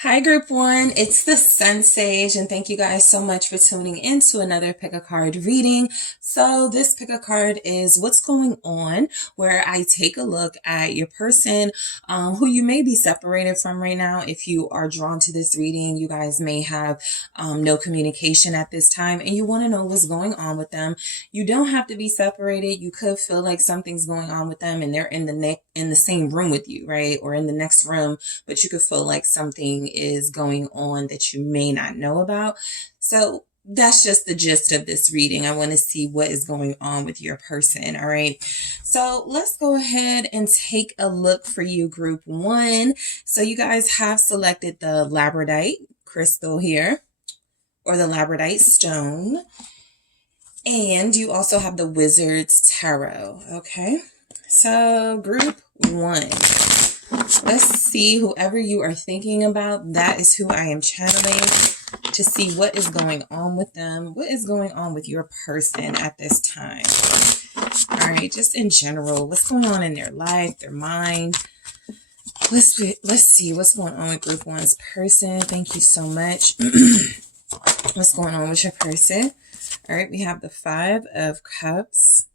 Hi, Group One. It's the SunSage, and thank you guys so much for tuning in to another Pick a Card reading. So, this Pick a Card is what's going on, where I take a look at your person who you may be separated from right now. If you are drawn to this reading, you guys may have no communication at this time, and you want to know what's going on with them. You don't have to be separated. You could feel like something's going on with them, and they're in the same room with you, right, or in the next room, but you could feel like something is going on that you may not know about. So that's just the gist of this reading. I want to see what is going on with your person. All right. So let's go ahead and take a look for you, Group One. So you guys have selected the labradorite crystal here, or the labradorite stone. And you also have the Wizard's Tarot. Okay. So Group One. Let's see, whoever you are thinking about, that is who I am channeling to see what is going on with them. What is going on with your person at this time? All right, just in general, what's going on in their life, their mind? Let's see what's going on with Group One's person. Thank you so much. What's going on with your person? All right, we have the Five of Cups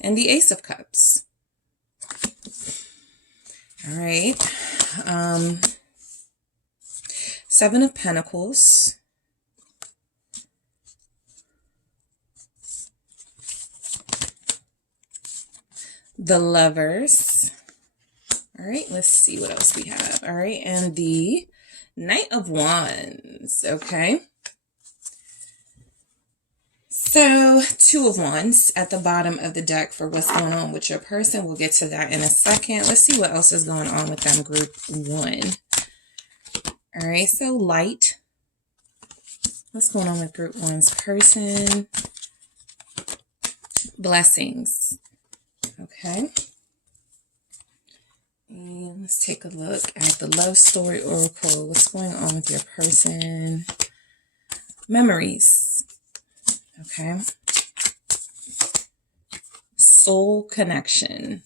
and the Ace of Cups. All right. Seven of Pentacles. The Lovers. All right, let's see what else we have. All right, and the Knight of Wands. Okay. So, Two of Wands at the bottom of the deck for what's going on with your person. We'll get to that in a second. Let's see what else is going on with them, Group One. All right, so light. What's going on with Group One's person? Blessings. Okay. And let's take a look at the Love Story Oracle. What's going on with your person? Memories. Okay. Soul connection.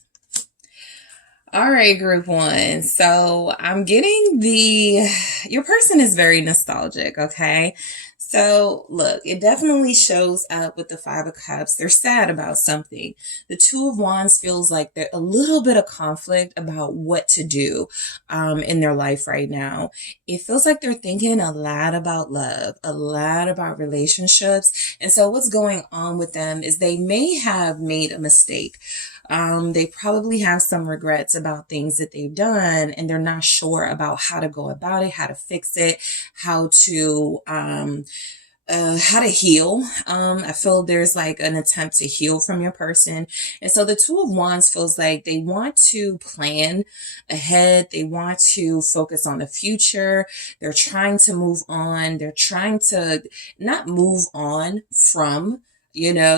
All right, Group One. So I'm getting your person is very nostalgic. Okay. So look, it definitely shows up with the Five of Cups. They're sad about something. The Two of Wands feels like there's a little bit of conflict about what to do in their life right now. It feels like they're thinking a lot about love, a lot about relationships. And so what's going on with them is they may have made a mistake. They probably have some regrets about things that they've done, and they're not sure about how to go about it, how to fix it, how to heal. I feel there's like an attempt to heal from your person. And so the Two of Wands feels like they want to plan ahead. They want to focus on the future. They're trying to move on. They're trying to not move on from,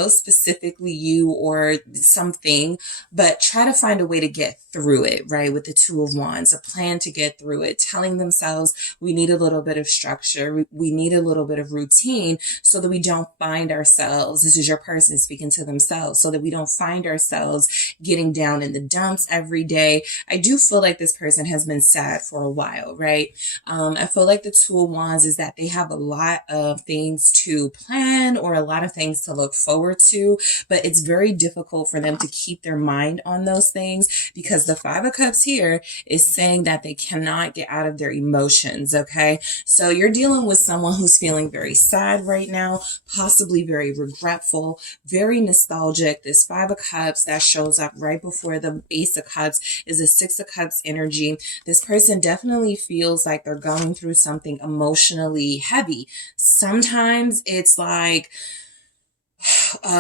specifically you or something, but try to find a way to get through it, right? With the Two of Wands, a plan to get through it, telling themselves we need a little bit of structure. We need a little bit of routine so that we don't find ourselves, this is your person speaking to themselves, so that we don't find ourselves getting down in the dumps every day. I do feel like this person has been sad for a while, right? I feel like the Two of Wands is that they have a lot of things to plan or a lot of things to look forward to, but it's very difficult for them to keep their mind on those things because the Five of Cups here is saying that they cannot get out of their emotions. Okay. So you're dealing with someone who's feeling very sad right now, possibly very regretful, very nostalgic. This Five of Cups that shows up right before the Ace of Cups is a Six of Cups energy. This person definitely feels like they're going through something emotionally heavy. Sometimes it's like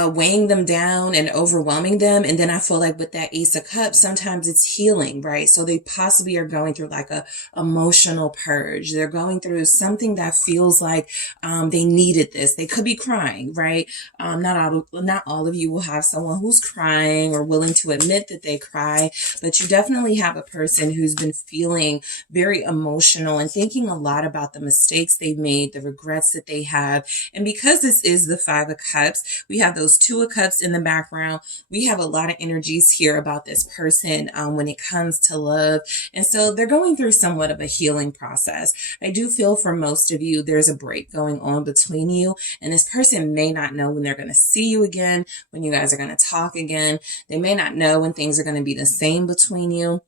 weighing them down and overwhelming them. And then I feel like with that Ace of Cups, sometimes it's healing, right? So they possibly are going through like a emotional purge. They're going through something that feels like they needed this. They could be crying, right? Not all of you will have someone who's crying or willing to admit that they cry, but you definitely have a person who's been feeling very emotional and thinking a lot about the mistakes they've made, the regrets that they have. And because this is the Five of Cups, Cups. We have those Two of Cups in the background. We have a lot of energies here about this person when it comes to love. And so they're going through somewhat of a healing process. I do feel for most of you, there's a break going on between you. And this person may not know when they're going to see you again, when you guys are going to talk again. They may not know when things are going to be the same between you.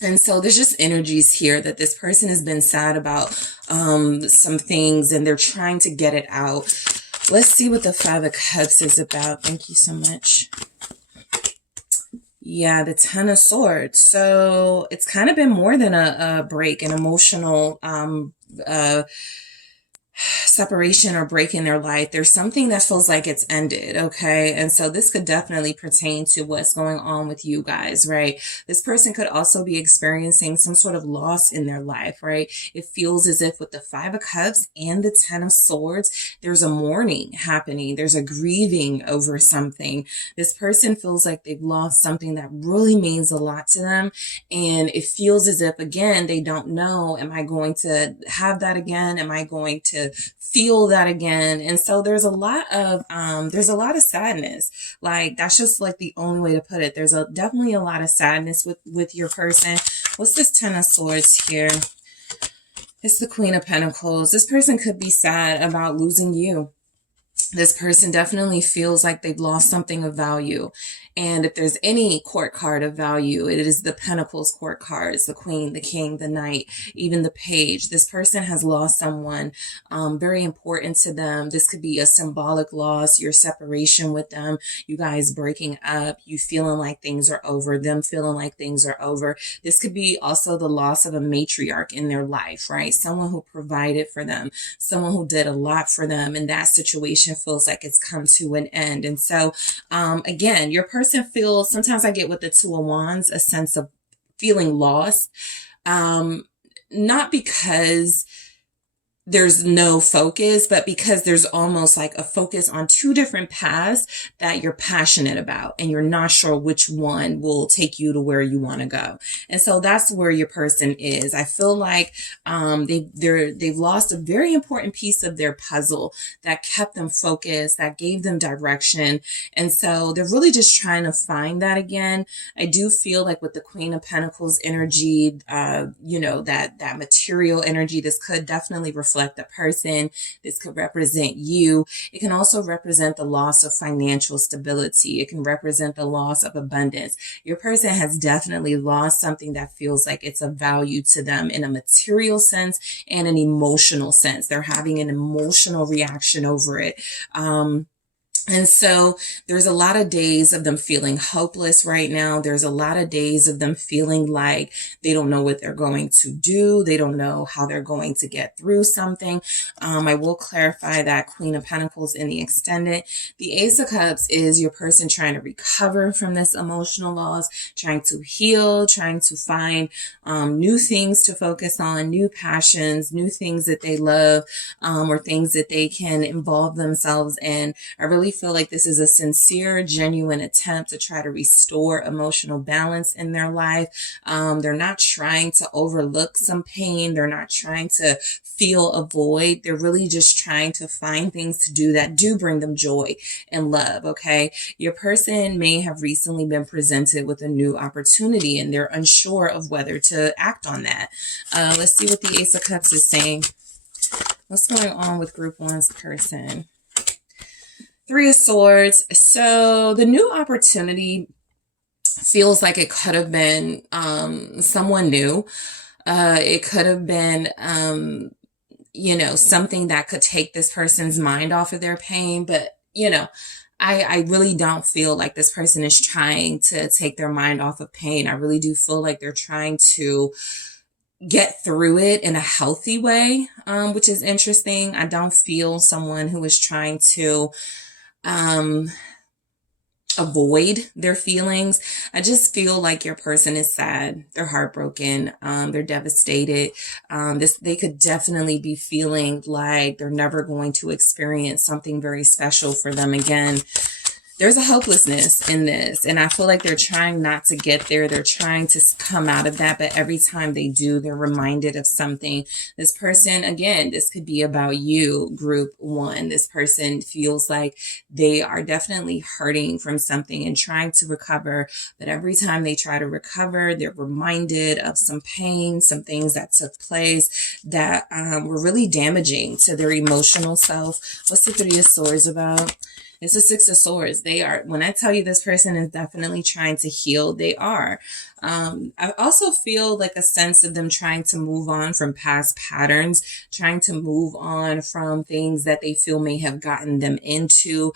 And so there's just energies here that this person has been sad about some things and they're trying to get it out. Let's see what the Five of Cups is about. Thank you so much. Yeah, the Ten of Swords. So it's kind of been more than a break, an emotional separation or break in their life. There's something that feels like it's ended, okay? And so this could definitely pertain to what's going on with you guys, right? This person could also be experiencing some sort of loss in their life, right? It feels as if with the Five of Cups and the Ten of Swords, there's a mourning happening. There's a grieving over something. This person feels like they've lost something that really means a lot to them. And it feels as if, again, they don't know, am I going to have that again? Am I going to feel that again? And so there's a lot of sadness. Like, that's just like the only way to put it. There's definitely a lot of sadness with your person. What's this Ten of Swords here? It's the Queen of Pentacles. This person could be sad about losing you. This person definitely feels like they've lost something of value. And if there's any court card of value, it is the Pentacles court cards, the Queen, the King, the Knight, even the Page. This person has lost someone very important to them. This could be a symbolic loss, your separation with them, you guys breaking up, you feeling like things are over, them feeling like things are over. This could be also the loss of a matriarch in their life, right? Someone who provided for them, someone who did a lot for them, and that situation feels like it's come to an end. And so, again, your person feels, sometimes I get with the Two of Wands, a sense of feeling lost, not because there's no focus, but because there's almost like a focus on two different paths that you're passionate about and you're not sure which one will take you to where you want to go. And so that's where your person is. I feel like they've lost a very important piece of their puzzle that kept them focused, that gave them direction. And so they're really just trying to find that again. I do feel like with the Queen of Pentacles energy, that material energy, this could definitely reflect the person. This could represent you. It can also represent the loss of financial stability. It can represent the loss of abundance. Your person has definitely lost something that feels like it's of value to them in a material sense and an emotional sense. They're having an emotional reaction over it. And so there's a lot of days of them feeling hopeless right now. There's a lot of days of them feeling like they don't know what they're going to do. They don't know how they're going to get through something. I will clarify that Queen of Pentacles in the extended. The Ace of Cups is your person trying to recover from this emotional loss, trying to heal, trying to find new things to focus on, new passions, new things that they love, or things that they can involve themselves in. I really feel like this is a sincere, genuine attempt to try to restore emotional balance in their life. They're not trying to overlook some pain. They're not trying to fill a void. They're really just trying to find things to do that do bring them joy and love, okay? Your person may have recently been presented with a new opportunity and they're unsure of whether to act on that. Let's see what the Ace of Cups is saying. What's going on with Group 1's person? Three of Swords. So the new opportunity feels like it could have been someone new. It could have been, something that could take this person's mind off of their pain. But, I really don't feel like this person is trying to take their mind off of pain. I really do feel like they're trying to get through it in a healthy way, which is interesting. I don't feel someone who is trying to avoid their feelings. I just feel like your person is sad. They're heartbroken. They're devastated. They could definitely be feeling like they're never going to experience something very special for them again. there's a hopelessness in this. And I feel like they're trying not to get there. They're trying to come out of that. But every time they do, they're reminded of something. This person, again, this could be about you, group one. This person feels like they are definitely hurting from something and trying to recover. But every time they try to recover, they're reminded of some pain, some things that took place that were really damaging to their emotional self. What's the Three of Swords about? It's a Six of Swords. They are, when I tell you this person is definitely trying to heal, they are. I also feel like a sense of them trying to move on from past patterns, trying to move on from things that they feel may have gotten them into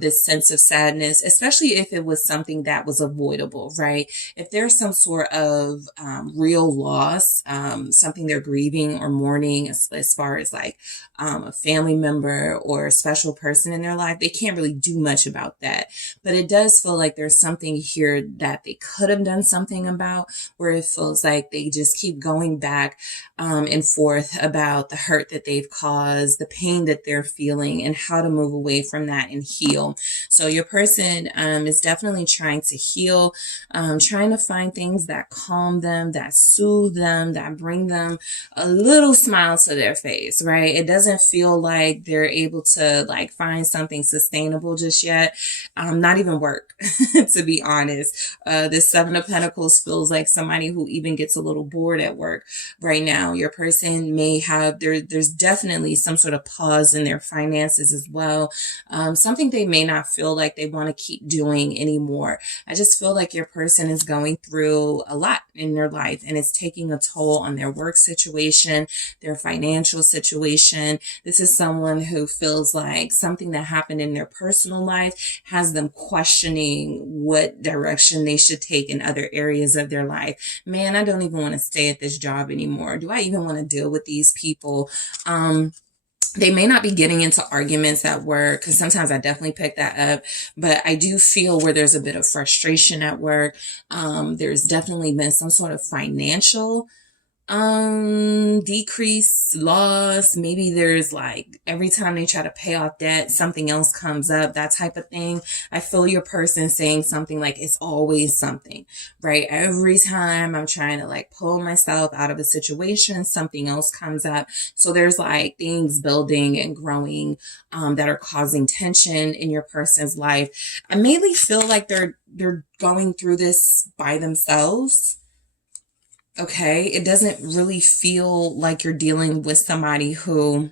this sense of sadness, especially if it was something that was avoidable, right? If there's some sort of real loss, something they're grieving or mourning as far as like a family member or a special person in their life, they can't really do much about that. But it does feel like there's something here that they could have done something about, where it feels like they just keep going back and forth about the hurt that they've caused, the pain that they're feeling, and how to move away from that and heal. So your person is definitely trying to heal, trying to find things that calm them, that soothe them, that bring them a little smile to their face, right? It doesn't feel like they're able to like find something sustainable just yet. Not even work, to be honest. This Seven of Pentacles feels like somebody who even gets a little bored at work right now. Your person may have, there's definitely some sort of pause in their finances as well. Something they may not feel like they want to keep doing anymore. I just feel like your person is going through a lot in their life, and it's taking a toll on their work situation, their financial situation. This is someone who feels like something that happened in their personal life has them questioning what direction they should take in other areas of their life. Man, I don't even want to stay at this job anymore. Do I even want to deal with these people? They may not be getting into arguments at work, because sometimes I definitely pick that up, but I do feel where there's a bit of frustration at work. There's definitely been some sort of financial decrease, loss. Maybe there's like every time they try to pay off debt, something else comes up, that type of thing. I feel your person saying something like it's always something, right? Every time I'm trying to like pull myself out of a situation, something else comes up. So there's like things building and growing that are causing tension in your person's life. I mainly feel like they're going through this by themselves. Okay, it doesn't really feel like you're dealing with somebody who,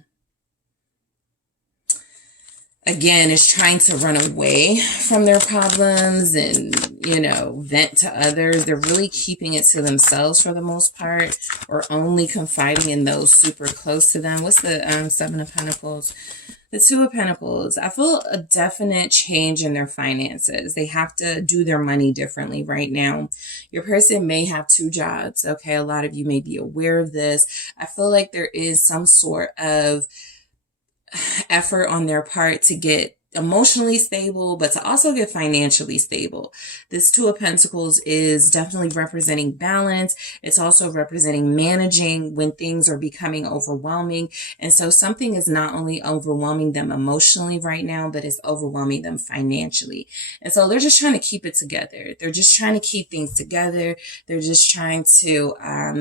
again, is trying to run away from their problems and, vent to others. They're really keeping it to themselves for the most part, or only confiding in those super close to them. What's the Seven of Pentacles? The Two of Pentacles. I feel a definite change in their finances. They have to do their money differently right now. Your person may have two jobs. Okay, a lot of you may be aware of this. I feel like there is some sort of effort on their part to get emotionally stable, but to also get financially stable. This Two of Pentacles is definitely representing balance. It's also representing managing when things are becoming overwhelming. And so something is not only overwhelming them emotionally right now, but it's overwhelming them financially. And so they're just trying to keep it together. They're just trying to keep things together. They're just trying to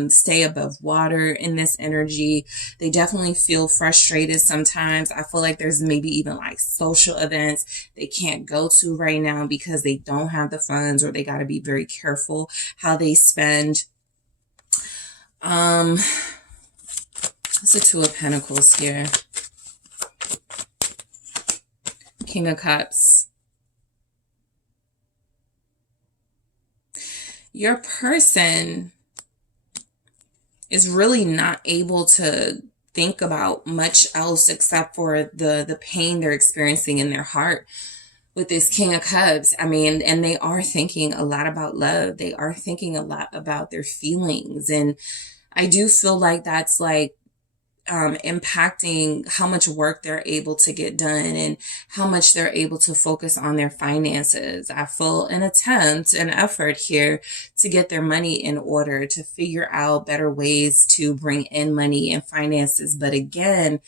stay above water in this energy. They definitely feel frustrated sometimes. I feel like there's maybe even like social events they can't go to right now because they don't have the funds, or they got to be very careful how they spend. It's a Two of Pentacles here. King of Cups. Your person is really not able to think about much else except for the pain they're experiencing in their heart with this King of Cups. I mean, and they are thinking a lot about love. They are thinking a lot about their feelings. And I do feel like that's like impacting how much work they're able to get done and how much they're able to focus on their finances. I feel an attempt, an effort here to get their money in order, to figure out better ways to bring in money and finances. But again,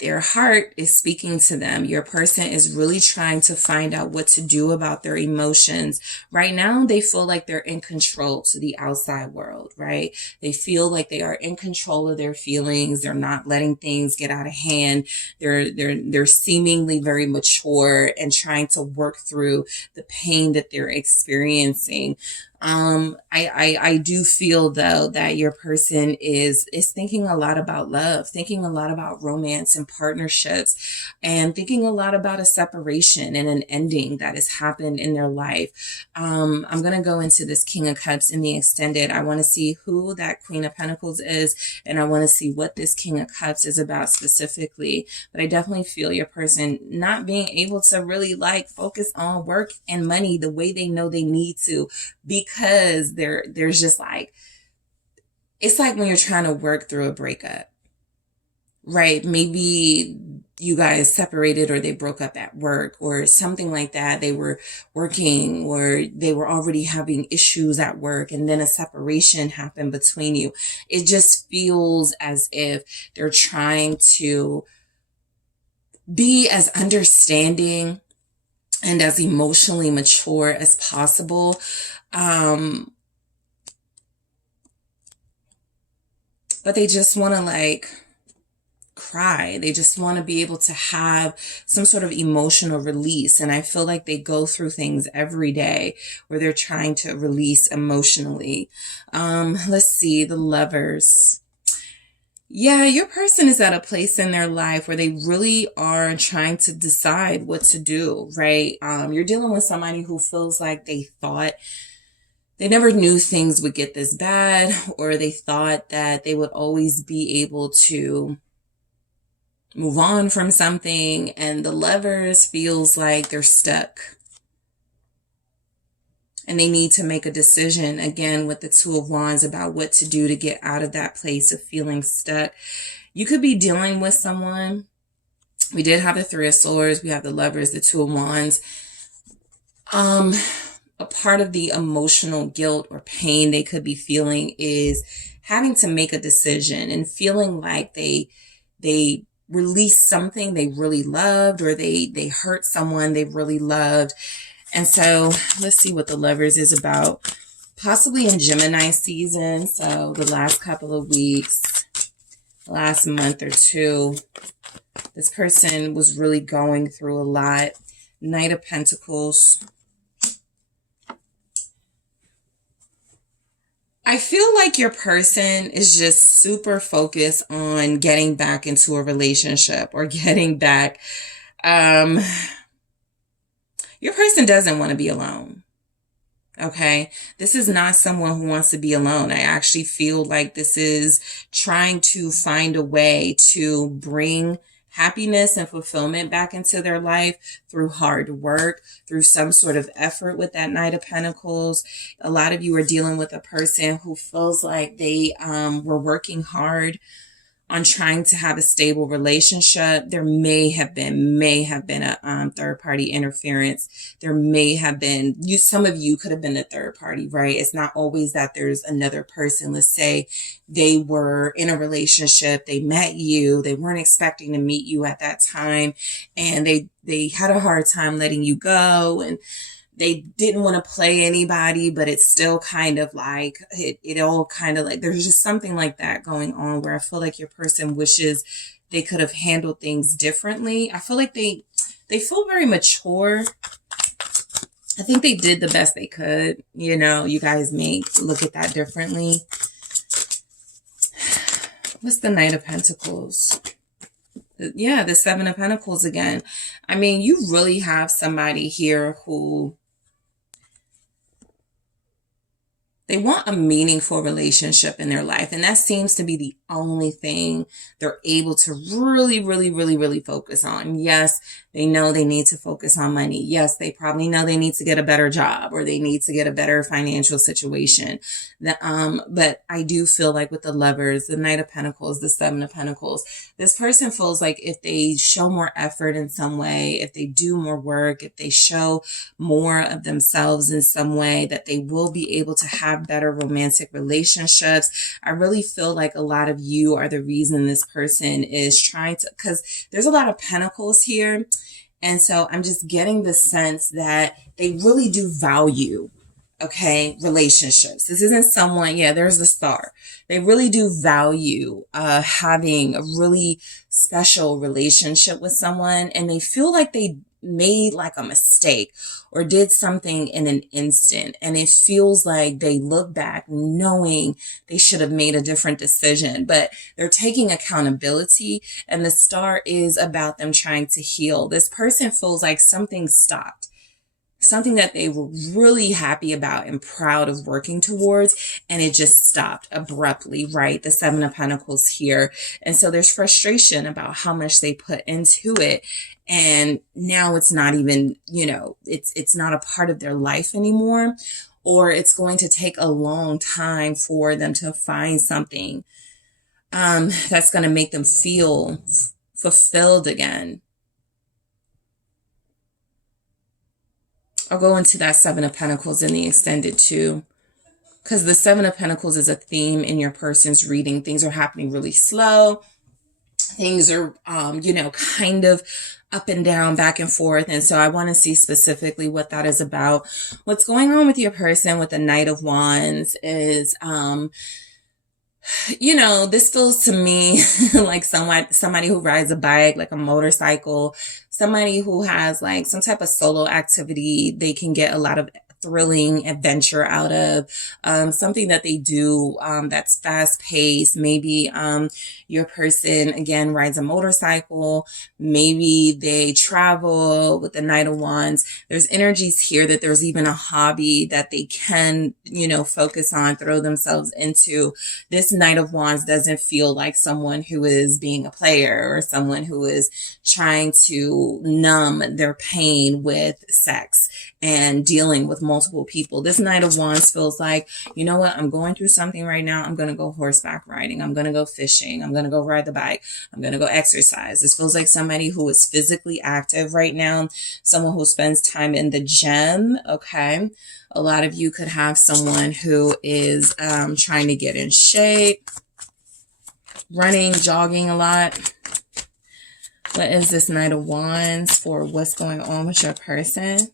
their heart is speaking to them. Your person is really trying to find out what to do about their emotions. Right now, they feel like they're in control to the outside world, right? They feel like they are in control of their feelings. They're not letting things get out of hand. They're seemingly very mature and trying to work through the pain that they're experiencing. I do feel though that your person is thinking a lot about love, thinking a lot about romance and partnerships, and thinking a lot about a separation and an ending that has happened in their life. I'm going to go into this King of Cups in the extended. I want to see who that Queen of Pentacles is, and I want to see what this King of Cups is about specifically. But I definitely feel your person not being able to really like focus on work and money the way they know they need to, because there's just like, it's like when you're trying to work through a breakup, right? Maybe you guys separated or they broke up at work or something like that. They were working or they were already having issues at work, and then a separation happened between you. It just feels as if they're trying to be as understanding and as emotionally mature as possible. But they just want to like cry. They just want to be able to have some sort of emotional release. And I feel like they go through things every day where they're trying to release emotionally. Let's see, the Lovers. Yeah, your person is at a place in their life where they really are trying to decide what to do, right? You're dealing with somebody who feels like they never knew things would get this bad, or they thought that they would always be able to move on from something. And the Lovers feels like they're stuck and they need to make a decision, again, with the Two of Wands, about what to do to get out of that place of feeling stuck. You could be dealing with someone. We did have the Three of Swords. We have the Lovers, the Two of Wands. A part of the emotional guilt or pain they could be feeling is having to make a decision and feeling like they released something they really loved, or they hurt someone they really loved. And so let's see what the Lovers is about. Possibly in Gemini season. So the last couple of weeks, last month or two, this person was really going through a lot. Knight of Pentacles. I feel like your person is just super focused on getting back into a relationship or getting back. Your person doesn't want to be alone. Okay. This is not someone who wants to be alone. I actually feel like this is trying to find a way to bring happiness and fulfillment back into their life through hard work, through some sort of effort with that Knight of Pentacles. A lot of you are dealing with a person who feels like they were working hard on trying to have a stable relationship. There may have been a third party interference. There may have been, some of you could have been a third party, right? It's not always that there's another person. Let's say they were in a relationship, they met you, they weren't expecting to meet you at that time, and they had a hard time letting you go, and they didn't want to play anybody, but it's still kind of like, it all kind of like, there's just something like that going on where I feel like your person wishes they could have handled things differently. I feel like they feel very mature. I think they did the best they could. You know, you guys may look at that differently. What's the Knight of Pentacles? Yeah, the Seven of Pentacles again. I mean, you really have somebody here who, they want a meaningful relationship in their life. And that seems to be the only thing they're able to really, really, really, really focus on. Yes, they know they need to focus on money. Yes, they probably know they need to get a better job, or they need to get a better financial situation. But I do feel like with the Lovers, the Knight of Pentacles, the Seven of Pentacles, this person feels like if they show more effort in some way, if they do more work, if they show more of themselves in some way, that they will be able to have have better romantic relationships. I really feel like a lot of you are the reason this person is trying to, because there's a lot of pentacles here. And so I'm just getting the sense that they really do value, okay, relationships. This isn't someone, yeah, there's the star. They really do value having a really special relationship with someone, and they feel like they made like a mistake or did something in an instant, and it feels like they look back knowing they should have made a different decision, but they're taking accountability, and the star is about them trying to heal. This person feels like something stopped, something that they were really happy about and proud of working towards, and it just stopped abruptly, right? The Seven of Pentacles here. And so there's frustration about how much they put into it. And now it's not even, you know, it's not a part of their life anymore, or it's going to take a long time for them to find something that's going to make them feel fulfilled again. I'll go into that Seven of Pentacles in the extended too, because the Seven of Pentacles is a theme in your person's reading. Things are happening really slow. Things are, you know, kind of up and down, back and forth. And so I want to see specifically what that is about. What's going on with your person with the Knight of Wands is, you know, this feels to me like somebody who rides a bike, like a motorcycle, somebody who has like some type of solo activity they can get a lot of thrilling adventure out of, something that they do that's fast paced. Maybe your person again rides a motorcycle, maybe they travel with the Knight of Wands. There's energies here that there's even a hobby that they can, you know, focus on, throw themselves into. This Knight of Wands doesn't feel like someone who is being a player or someone who is trying to numb their pain with sex and dealing with multiple people. This Knight of Wands feels like, you know what, I'm going through something right now. I'm going to go horseback riding. I'm going to go fishing. I'm going to go ride the bike. I'm going to go exercise. This feels like somebody who is physically active right now, someone who spends time in the gym. Okay. A lot of you could have someone who is trying to get in shape, running, jogging a lot. What is this Knight of Wands for what's going on with your person?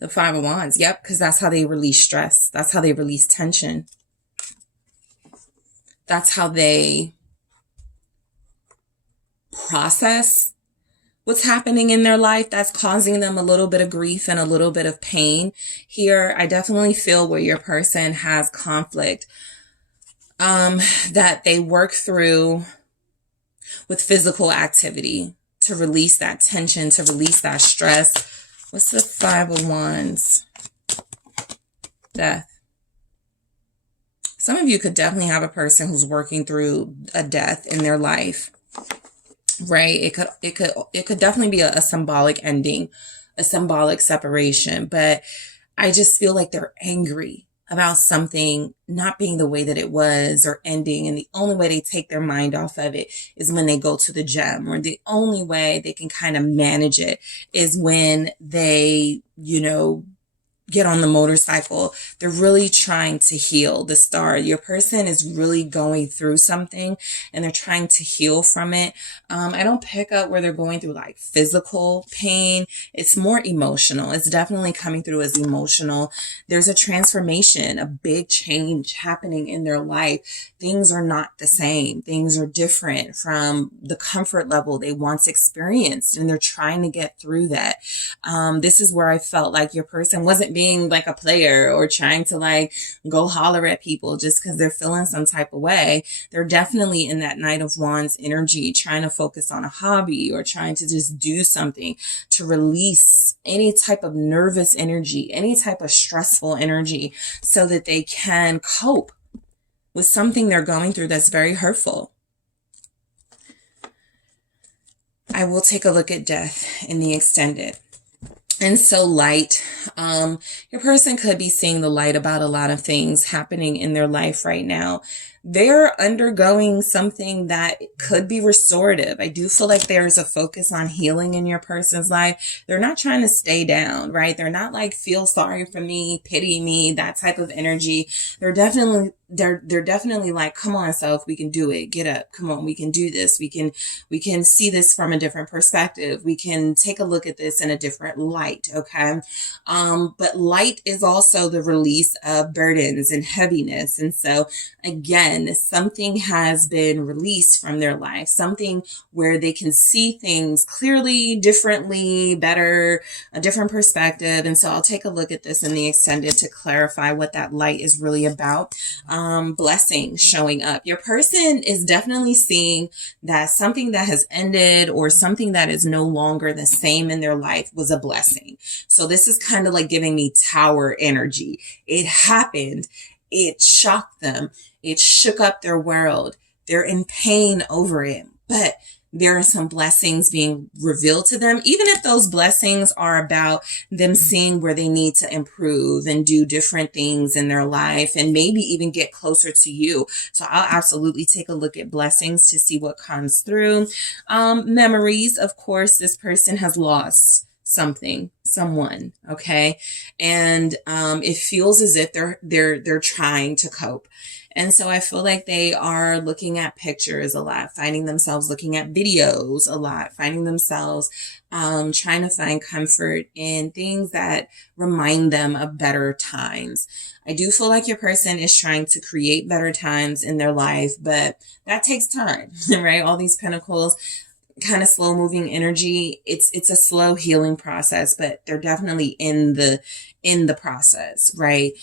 The Five of Wands. Yep, because that's how they release stress. That's how they release tension. That's how they process what's happening in their life that's causing them a little bit of grief and a little bit of pain. Here, I definitely feel where your person has conflict that they work through with physical activity to release that tension, to release that stress. What's the Five of Wands? Death. Some of you could definitely have a person who's working through a death in their life, right? It could definitely be a symbolic ending, a symbolic separation, but I just feel like they're angry about something not being the way that it was or ending. And the only way they take their mind off of it is when they go to the gym, or the only way they can kind of manage it is when they, you know, get on the motorcycle. They're really trying to heal. The star, your person is really going through something and they're trying to heal from it. I don't pick up where they're going through like physical pain. It's more emotional. It's definitely coming through as emotional. There's a transformation, a big change happening in their life. Things are not the same. Things are different from the comfort level they once experienced, and they're trying to get through that. This is where I felt like your person wasn't being like a player or trying to like go holler at people just because they're feeling some type of way. They're definitely in that Knight of Wands energy, trying to focus on a hobby or trying to just do something to release any type of nervous energy, any type of stressful energy, so that they can cope with something they're going through that's very hurtful. I will take a look at death in the extended. And so light, your person could be seeing the light about a lot of things happening in their life right now. they're undergoing something that could be restorative. I do feel like there's a focus on healing in your person's life. They're not trying to stay down, right? They're not like, feel sorry for me, pity me, that type of energy. They're definitely like, come on, self, we can do it. Get up. Come on, we can do this. We can see this from a different perspective. We can take a look at this in a different light. Okay. But light is also the release of burdens and heaviness. And so again, something has been released from their life, something where they can see things clearly, differently, better, a different perspective. And so I'll take a look at this in the extended to clarify what that light is really about. Blessings showing up. Your person is definitely seeing that something that has ended or something that is no longer the same in their life was a blessing. So this is kind of like giving me tower energy. It happened. It shocked them. It shook up their world. They're in pain over it, but there are some blessings being revealed to them, even if those blessings are about them seeing where they need to improve and do different things in their life and maybe even get closer to you. So I'll absolutely take a look at blessings to see what comes through. Memories, of course, this person has lost something, someone, okay? And it feels as if they're trying to cope. And so I feel like they are looking at pictures a lot, finding themselves looking at videos a lot, finding themselves trying to find comfort in things that remind them of better times. I do feel like your person is trying to create better times in their life, but that takes time, right? All these pentacles, kind of slow moving energy. It's a slow healing process, but they're definitely in the process, right?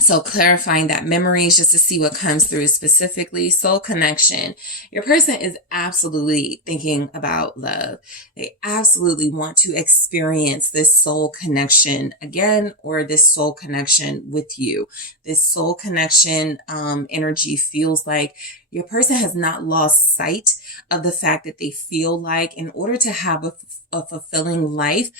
So clarifying that memories just to see what comes through specifically. Soul connection. Your person is absolutely thinking about love. They absolutely want to experience this soul connection again, or this soul connection with you. This soul connection energy feels like your person has not lost sight of the fact that they feel like in order to have a fulfilling life,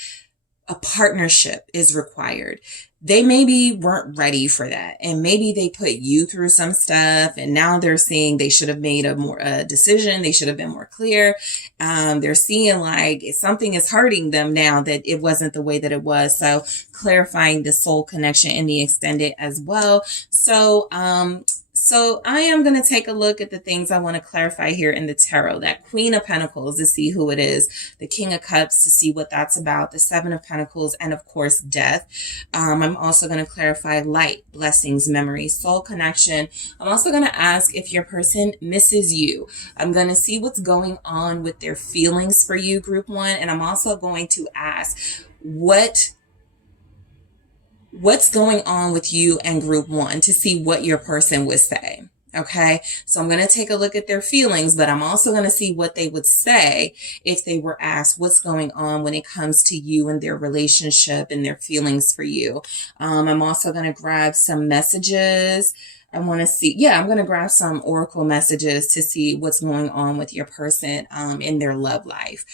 a partnership is required. They maybe weren't ready for that. And maybe they put you through some stuff and now they're seeing they should have made a decision. They should have been more clear. They're seeing like something is hurting them now that it wasn't the way that it was. So clarifying the soul connection in the extended as well. So I am going to take a look at the things I want to clarify here in the tarot. That Queen of Pentacles to see who it is. The King of Cups to see what that's about. The Seven of Pentacles and of course death. I'm also going to clarify light, blessings, memories, soul connection. I'm also going to ask if your person misses you. I'm going to see what's going on with their feelings for you, group one. And I'm also going to ask what's going on with you and group one to see what your person would say. Okay. So I'm going to take a look at their feelings, but I'm also going to see what they would say if they were asked what's going on when it comes to you and their relationship and their feelings for you. I'm also going to grab some messages. I'm going to grab some oracle messages to see what's going on with your person in their love life.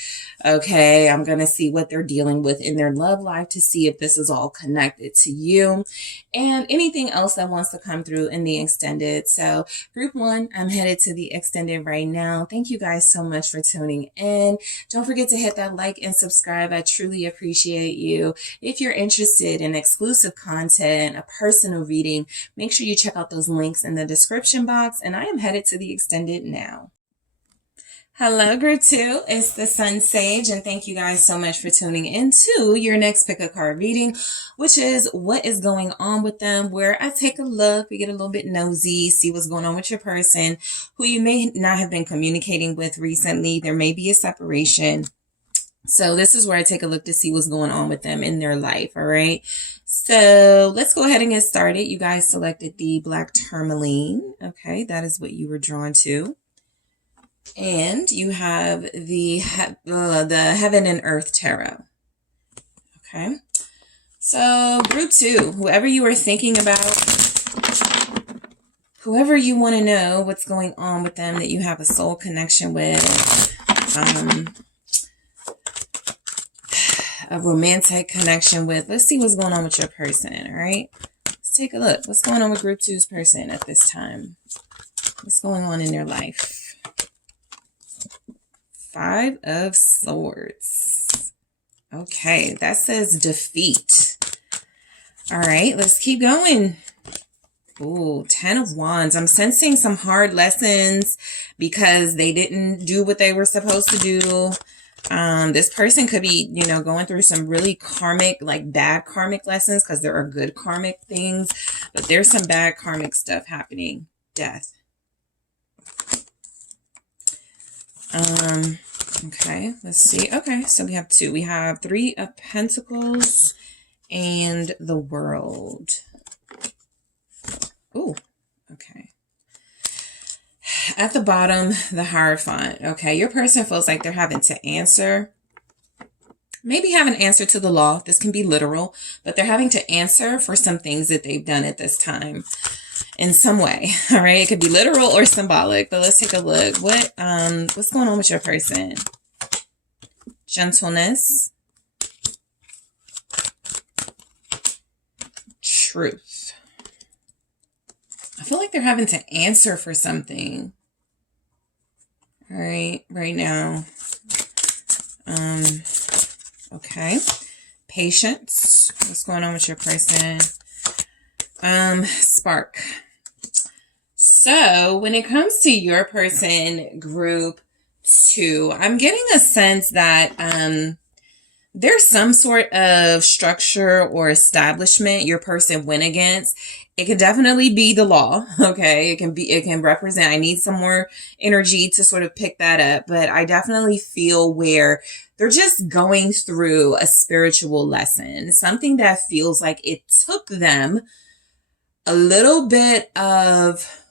Okay, I'm going to see what they're dealing with in their love life to see if this is all connected to you and anything else that wants to come through in the extended. So group one, I'm headed to the extended right now. Thank you guys so much for tuning in. Don't forget to hit that like and subscribe. I truly appreciate you. If you're interested in exclusive content, a personal reading, make sure you check out those links in the description box, and I am headed to the extended now. Hello, group two. It's the SunSage, and thank you guys so much for tuning into your next pick a card reading, which is what is going on with them, where I take a look, we get a little bit nosy, see what's going on with your person, who you may not have been communicating with recently. There may be a separation. So this is where I take a look to see what's going on with them in their life. All right. So let's go ahead and get started. You guys selected the black tourmaline. Okay. That is what you were drawn to. And you have the Heaven and Earth Tarot. Okay. So group two, whoever you are thinking about, whoever you want to know what's going on with them that you have a soul connection with, a romantic connection with. Let's see what's going on with your person. All right. Let's take a look. What's going on with Group 2's person at this time? What's going on in their life? 5 of Swords. Okay, that says defeat. All right, let's keep going. Ooh, 10 of Wands. I'm sensing some hard lessons because they didn't do what they were supposed to do. This person could be, you know, going through some really karmic, like bad karmic lessons, because there are good karmic things, but there's some bad karmic stuff happening. Death. Okay, let's see. Okay, so we have 2. We have 3 of Pentacles and the World. Ooh, okay. At the bottom, the Hierophant. Okay, your person feels like they're having to answer. Maybe have an answer to the law. This can be literal, but they're having to answer for some things that they've done at this time in some way. All right, it could be literal or symbolic, but let's take a look. What's going on with your person? Gentleness. Truth. I feel like they're having to answer for something. All right, right now. Okay. Patience. What's going on with your person? Spark. So when it comes to your person, Group 2, I'm getting a sense that there's some sort of structure or establishment your person went against. It can definitely be the law. Okay. It can represent, I need some more energy to sort of pick that up, but I definitely feel where they're just going through a spiritual lesson, something that feels like it took them a little bit of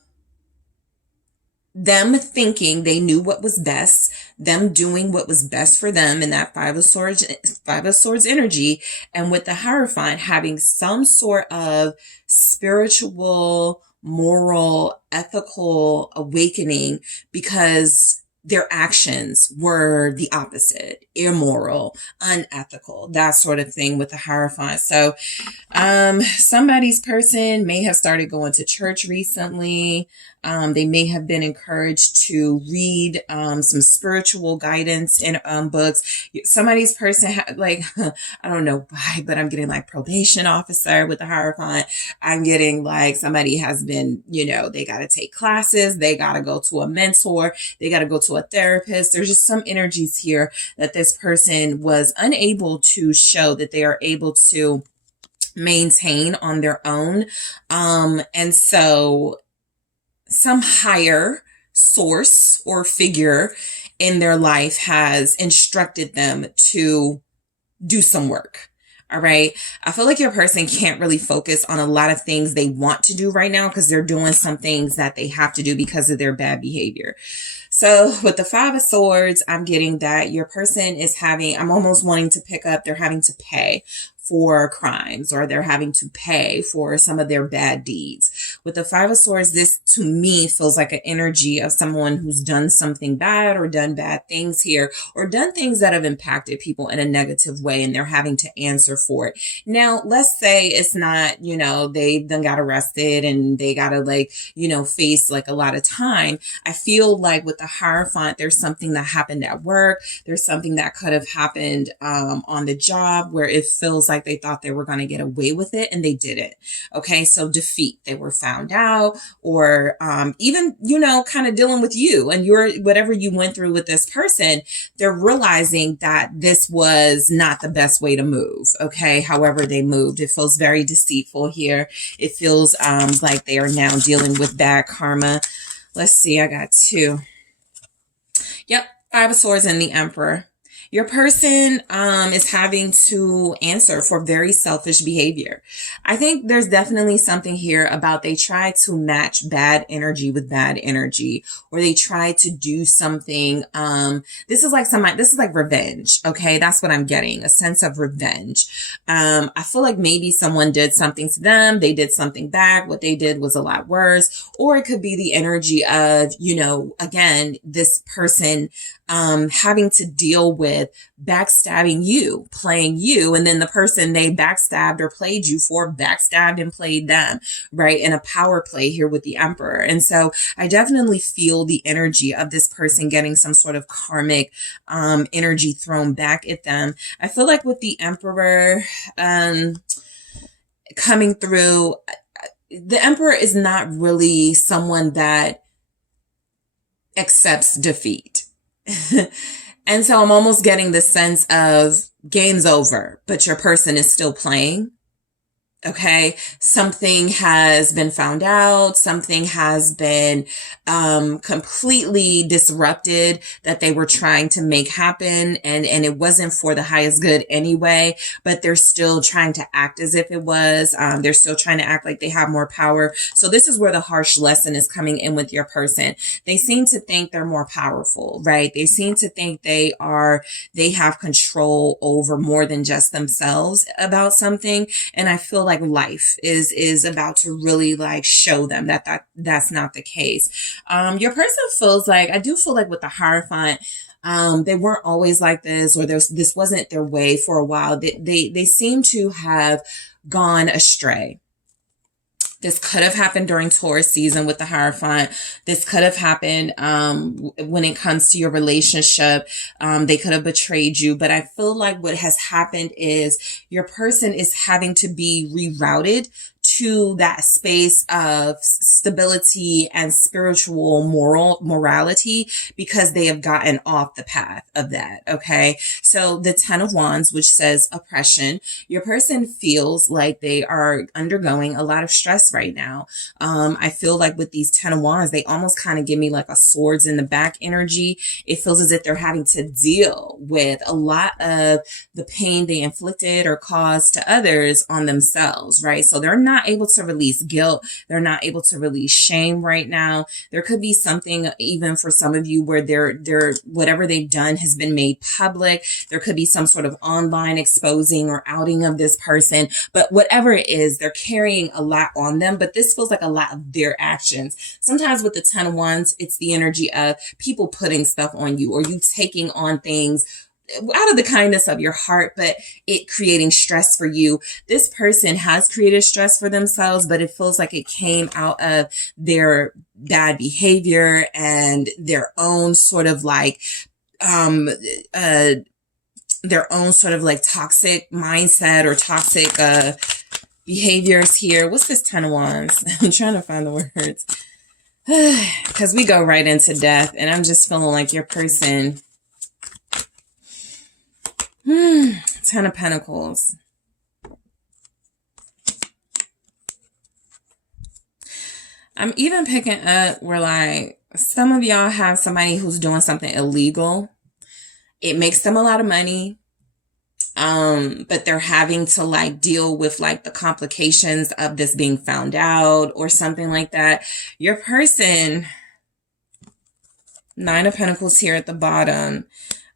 them thinking they knew what was best, them doing what was best for them in that Five of Swords energy, and with the Hierophant having some sort of spiritual, moral, ethical awakening because their actions were the opposite, immoral, unethical, that sort of thing with the Hierophant. So somebody's person may have started going to church recently. They may have been encouraged to read some spiritual guidance in books. Somebody's person, like, I don't know why, but I'm getting like probation officer with the Hierophant. I'm getting like somebody has been, you know, they got to take classes. They got to go to a mentor. They got to go to a therapist. There's just some energies here that this person was unable to show that they are able to maintain on their own. And so some higher source or figure in their life has instructed them to do some work. All right. I feel like your person can't really focus on a lot of things they want to do right now because they're doing some things that they have to do because of their bad behavior. So with the Five of Swords, I'm getting that your person is having, I'm almost wanting to pick up, they're having to pay for crimes, or they're having to pay for some of their bad deeds. With the Five of Swords, this to me feels like an energy of someone who's done something bad or done bad things here, or done things that have impacted people in a negative way, and they're having to answer for it. Now, let's say it's not, you know, they then got arrested and they got to like, you know, face like a lot of time. I feel like with the Hierophant, there's something that happened at work. There's something that could have happened on the job where it feels like they thought they were going to get away with it and they didn't. Okay. So defeat, they were found out, or even, you know, kind of dealing with you and your, whatever you went through with this person, they're realizing that this was not the best way to move. Okay. However they moved, it feels very deceitful here. It feels like they are now dealing with bad karma. Let's see. I got 2. Yep. Five of Swords and the Emperor. Your person is having to answer for very selfish behavior. I think there's definitely something here about they try to match bad energy with bad energy, or they try to do something. This is like revenge. Okay. That's what I'm getting. A sense of revenge. I feel like maybe someone did something to them. They did something back. What they did was a lot worse. Or it could be the energy of, you know, again, this person having to deal with with backstabbing you, playing you, and then the person they backstabbed or played you for backstabbed and played them, right? In a power play here with the Emperor. And so I definitely feel the energy of this person getting some sort of karmic energy thrown back at them. I feel like with the Emperor coming through, the Emperor is not really someone that accepts defeat. And so I'm almost getting the sense of game's over, but your person is still playing. Okay, something has been found out. Something has been completely disrupted that they were trying to make happen. And it wasn't for the highest good anyway, but they're still trying to act as if it was. They're still trying to act like they have more power. So this is where the harsh lesson is coming in with your person. They seem to think they're more powerful, right? They seem to think they have control over more than just themselves about something. And I feel like life is about to really like show them that's not the case. Your person feels like, I do feel like with the Hierophant, they weren't always like this, or this wasn't their way for a while. They seem to have gone astray. This could have happened during Taurus season with the Hierophant. This could have happened when it comes to your relationship. They could have betrayed you. But I feel like what has happened is your person is having to be rerouted to that space of stability and spiritual morality, because they have gotten off the path of that. Okay. So the 10 of Wands, which says oppression, your person feels like they are undergoing a lot of stress right now. I feel like with these 10 of Wands, they almost kind of give me like a swords in the back energy. It feels as if they're having to deal with a lot of the pain they inflicted or caused to others on themselves, right? So they're not able to release guilt. They're not able to release shame right now. There could be something even for some of you where they're whatever they've done has been made public. There could be some sort of online exposing or outing of this person, but whatever it is, they're carrying a lot on them. But this feels like a lot of their actions. Sometimes with the 10 of Wands, it's the energy of people putting stuff on you, or you taking on things out of the kindness of your heart, but it creating stress for you. This person has created stress for themselves, but it feels like it came out of their bad behavior and their own sort of like, toxic mindset or toxic, behaviors here. What's this 10 of Wands? I'm trying to find the words because we go right into death, and I'm just feeling like your person, 10 of Pentacles. I'm even picking up where like some of y'all have somebody who's doing something illegal. It makes them a lot of money. But they're having to like deal with like the complications of this being found out or something like that. Your person, 9 of Pentacles here at the bottom.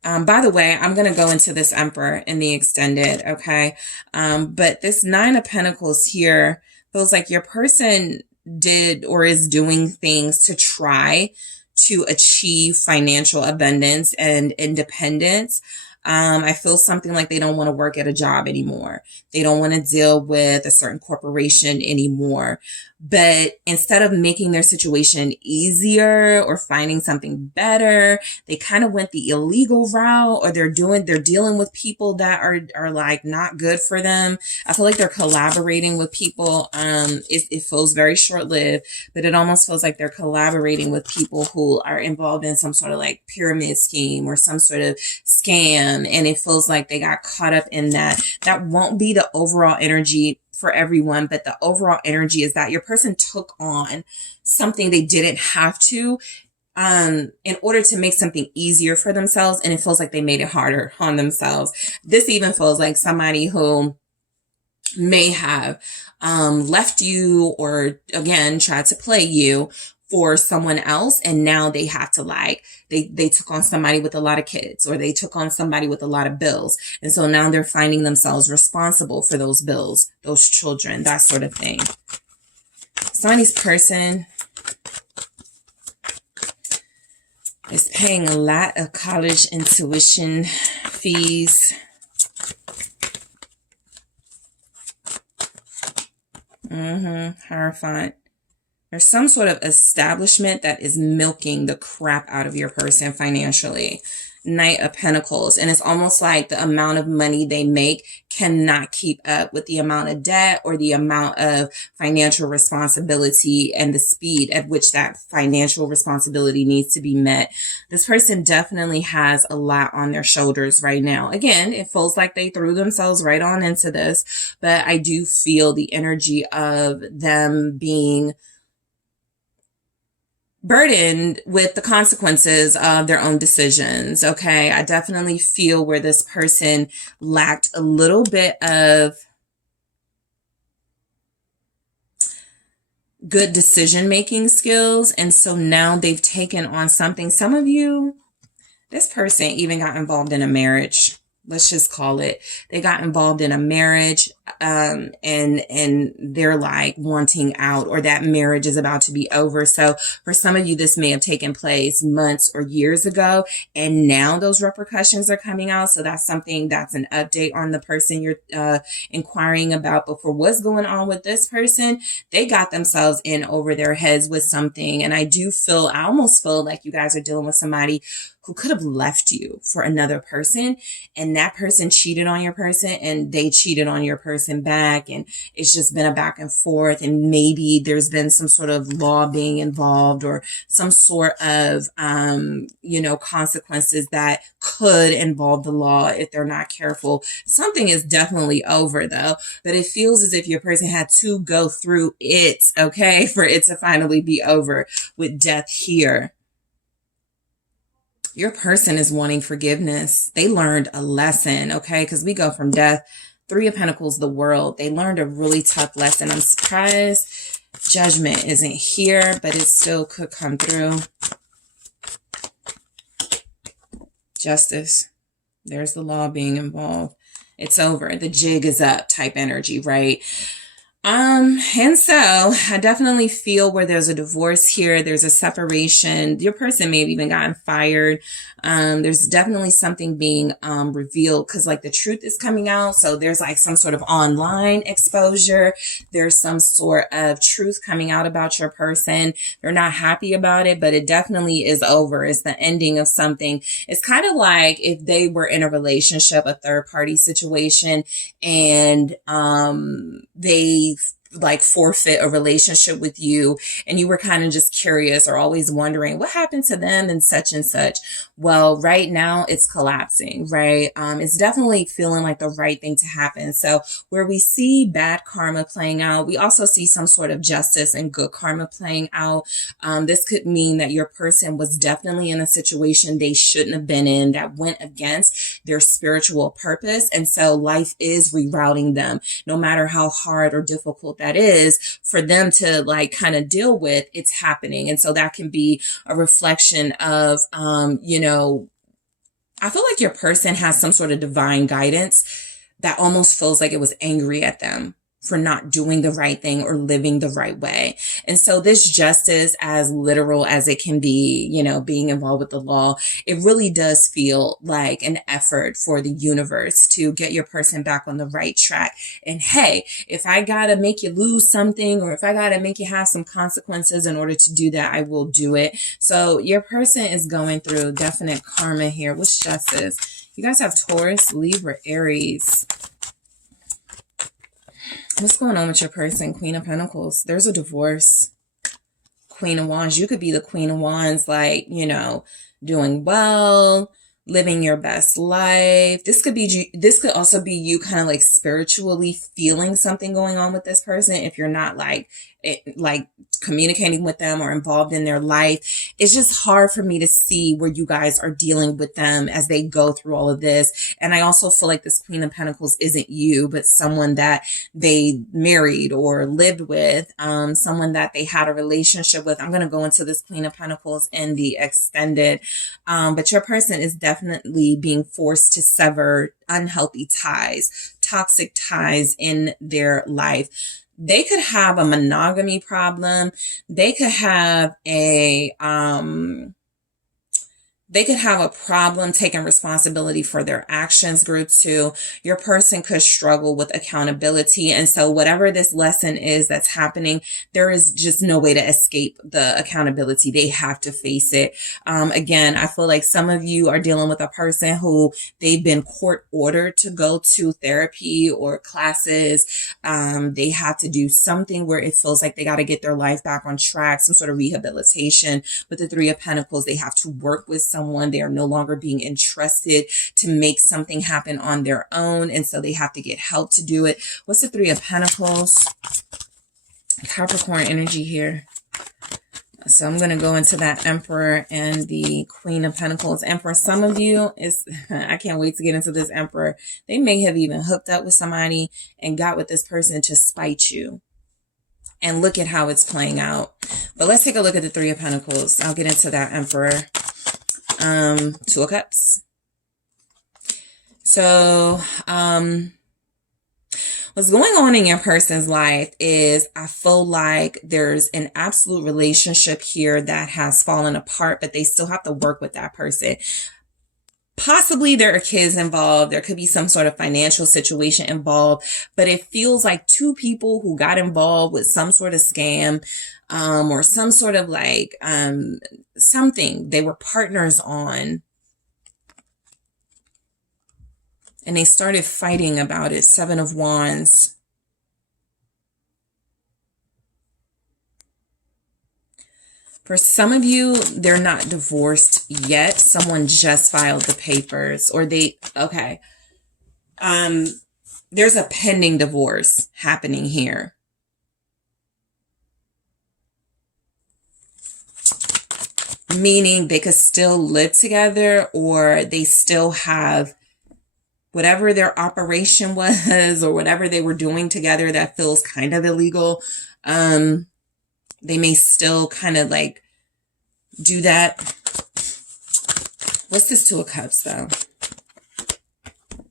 By the way, I'm going to go into this Emperor in the extended, okay? But this 9 of Pentacles here feels like your person did or is doing things to try to achieve financial abundance and independence. I feel something like they don't want to work at a job anymore. They don't want to deal with a certain corporation anymore. But instead of making their situation easier or finding something better, they kind of went the illegal route, or they're dealing with people that are like not good for them. I feel like they're collaborating with people. It feels very short-lived, but it almost feels like they're collaborating with people who are involved in some sort of like pyramid scheme or some sort of scam. And it feels like they got caught up in that. That won't be the overall energy for everyone, but the overall energy is that your person took on something they didn't have to in order to make something easier for themselves, and it feels like they made it harder on themselves. This even feels like somebody who may have left you, or again tried to play you for someone else, and now they have to like, they took on somebody with a lot of kids, or they took on somebody with a lot of bills, and so now they're finding themselves responsible for those bills, those children, that sort of thing. Somebody's person is paying a lot of college intuition fees. Hierophant. There's some sort of establishment that is milking the crap out of your person financially. Knight of Pentacles. And it's almost like the amount of money they make cannot keep up with the amount of debt or the amount of financial responsibility and the speed at which that financial responsibility needs to be met. This person definitely has a lot on their shoulders right now. Again, it feels like they threw themselves right on into this, but I do feel the energy of them being burdened with the consequences of their own decisions. Okay. I definitely feel where this person lacked a little bit of good decision-making skills. And so now they've taken on something. Some of you, this person even got involved in a marriage. Let's just call it. They got involved in a marriage, and they're like wanting out, or that marriage is about to be over. So for some of you, this may have taken place months or years ago, and now those repercussions are coming out. So that's something that's an update on the person you're inquiring about. But for what's going on with this person, they got themselves in over their heads with something. And I almost feel like you guys are dealing with somebody who could have left you for another person, and that person cheated on your person and they cheated on your person back, and it's just been a back and forth, and maybe there's been some sort of law being involved or some sort of consequences that could involve the law if they're not careful. Something is definitely over though, but it feels as if your person had to go through it, okay, for it to finally be over with death here. Your person is wanting forgiveness. They learned a lesson, okay? Because we go from death, Three of Pentacles, the World. They learned a really tough lesson. I'm surprised Judgment isn't here, but it still could come through. Justice. There's the law being involved. It's over. The jig is up type energy, right? And so I definitely feel where there's a divorce here, there's a separation. Your person may have even gotten fired. There's definitely something being revealed, because like the truth is coming out. So there's like some sort of online exposure. There's some sort of truth coming out about your person. They're not happy about it, but it definitely is over. It's the ending of something. It's kind of like if they were in a relationship, a third party situation, and they like forfeit a relationship with you, and you were kind of just curious or always wondering what happened to them and such and such. Well, right now it's collapsing, right? It's definitely feeling like the right thing to happen. So where we see bad karma playing out, we also see some sort of justice and good karma playing out. This could mean that your person was definitely in a situation they shouldn't have been in, that went against their spiritual purpose. And so life is rerouting them, no matter how hard or difficult that is for them to like kind of deal with. It's happening. And so that can be a reflection of, I feel like your person has some sort of divine guidance that almost feels like it was angry at them for not doing the right thing or living the right way. And so this justice, as literal as it can be, being involved with the law, it really does feel like an effort for the universe to get your person back on the right track. And hey, if I gotta make you lose something, or if I gotta make you have some consequences in order to do that, I will do it. So your person is going through definite karma here. What's justice? You guys have Taurus, Libra, Aries. What's going on with your person? Queen of Pentacles. There's a divorce. Queen of Wands. You could be the Queen of Wands, like, doing well, living your best life. This could also be you kind of like spiritually feeling something going on with this person. If you're not like communicating with them or involved in their life, it's just hard for me to see where you guys are dealing with them as they go through all of this. And I also feel like this Queen of Pentacles isn't you, but someone that they married or lived with, someone that they had a relationship with. I'm going to go into this Queen of Pentacles in the extended, but your person is definitely being forced to sever unhealthy ties, toxic ties in their life. They could have a monogamy problem. They could have a they could have a problem taking responsibility for their actions. Group 2, your person could struggle with accountability. And so whatever this lesson is that's happening, there is just no way to escape the accountability. They have to face it. Again, I feel like some of you are dealing with a person who they've been court ordered to go to therapy or classes. They have to do something where it feels like they got to get their life back on track, some sort of rehabilitation. With the 3 of Pentacles, they have to work with someone. They are no longer being entrusted to make something happen on their own. And so they have to get help to do it. What's the 3 of Pentacles? Capricorn energy here. So I'm going to go into that Emperor and the Queen of Pentacles. And for some of you, I can't wait to get into this Emperor. They may have even hooked up with somebody and got with this person to spite you. And look at how it's playing out. But let's take a look at the 3 of Pentacles. I'll get into that Emperor. 2 of Cups. So, what's going on in your person's life is I feel like there's an absolute relationship here that has fallen apart, but they still have to work with that person. Possibly there are kids involved. There could be some sort of financial situation involved, but it feels like 2 people who got involved with some sort of scam, or some sort of like, something they were partners on. And they started fighting about it. 7 of Wands. For some of you, they're not divorced yet. Someone just filed the papers, or okay. There's a pending divorce happening here. Meaning they could still live together, or they still have whatever their operation was, or whatever they were doing together that feels kind of illegal. They may still kind of like do that. What's this 2 of Cups though?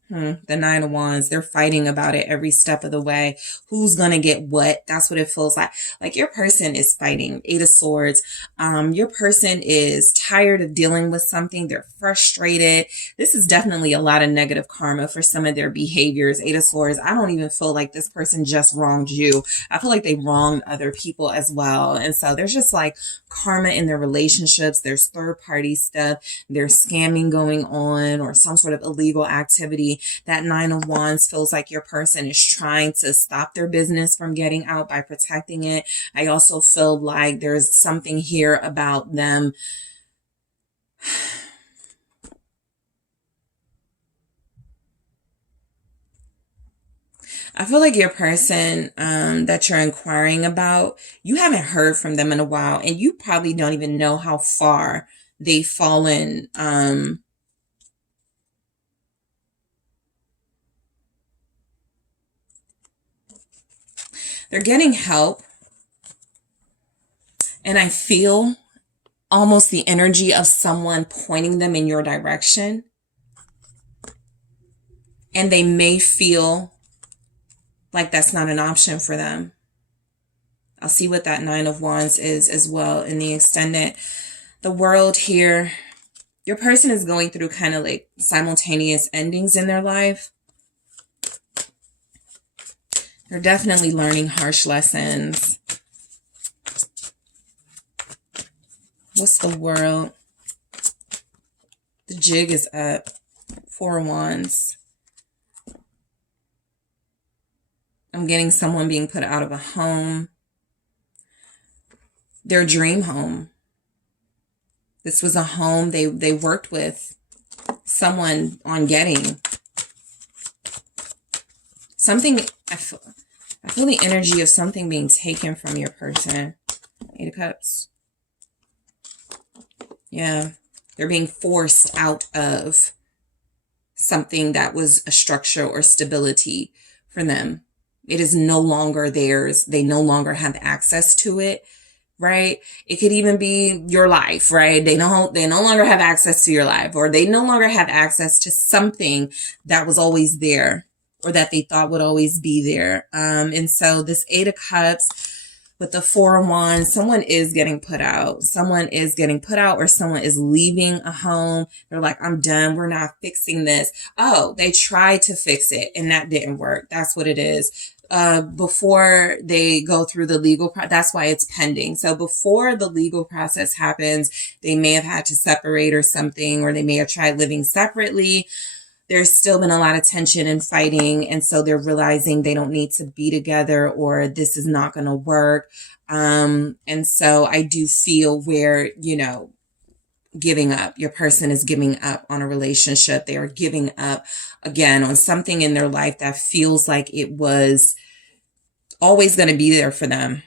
The 9 of Wands. They're fighting about it every step of the way. Who's going to get what? That's what it feels like. Like your person is fighting. 8 of Swords. Your person is tired of dealing with something. They're frustrated. This is definitely a lot of negative karma for some of their behaviors. 8 of Swords. I don't even feel like this person just wronged you. I feel like they wronged other people as well. And so there's just like karma in their relationships. There's third party stuff. There's scamming going on, or some sort of illegal activity. That 9 of Wands feels like your person is trying to stop their business from getting out by protecting it. I also feel like there's something here about them. I feel like your person that you're inquiring about, you haven't heard from them in a while, and you probably don't even know how far they've fallen. They're getting help, and I feel almost the energy of someone pointing them in your direction, and they may feel like that's not an option for them. I'll see what that 9 of Wands is as well in the extended. The World here, your person is going through kind of like simultaneous endings in their life. They're definitely learning harsh lessons. What's the World? The jig is up. 4 of Wands. I'm getting someone being put out of a home. Their dream home. This was a home they worked with someone on getting. Something, I feel the energy of something being taken from your person. 8 of Cups. Yeah. They're being forced out of something that was a structure or stability for them. It is no longer theirs. They no longer have access to it, right? It could even be your life, right? They no longer have access to your life, or they no longer have access to something that was always there, or that they thought would always be there. And so this 8 of Cups, With the Four of Wands, someone is getting put out. Someone is getting put out, or someone is leaving a home. They're like, I'm done. We're not fixing this. Oh, they tried to fix it and that didn't work. That's what it is. Before they go through the legal process, that's why it's pending. So before the legal process happens, they may have had to separate or something, or they may have tried living separately. There's still been a lot of tension and fighting. And so they're realizing they don't need to be together, or this is not going to work. And so I do feel where, you know, giving up, your person is giving up on a relationship. They are giving up again on something in their life that feels like it was always going to be there for them.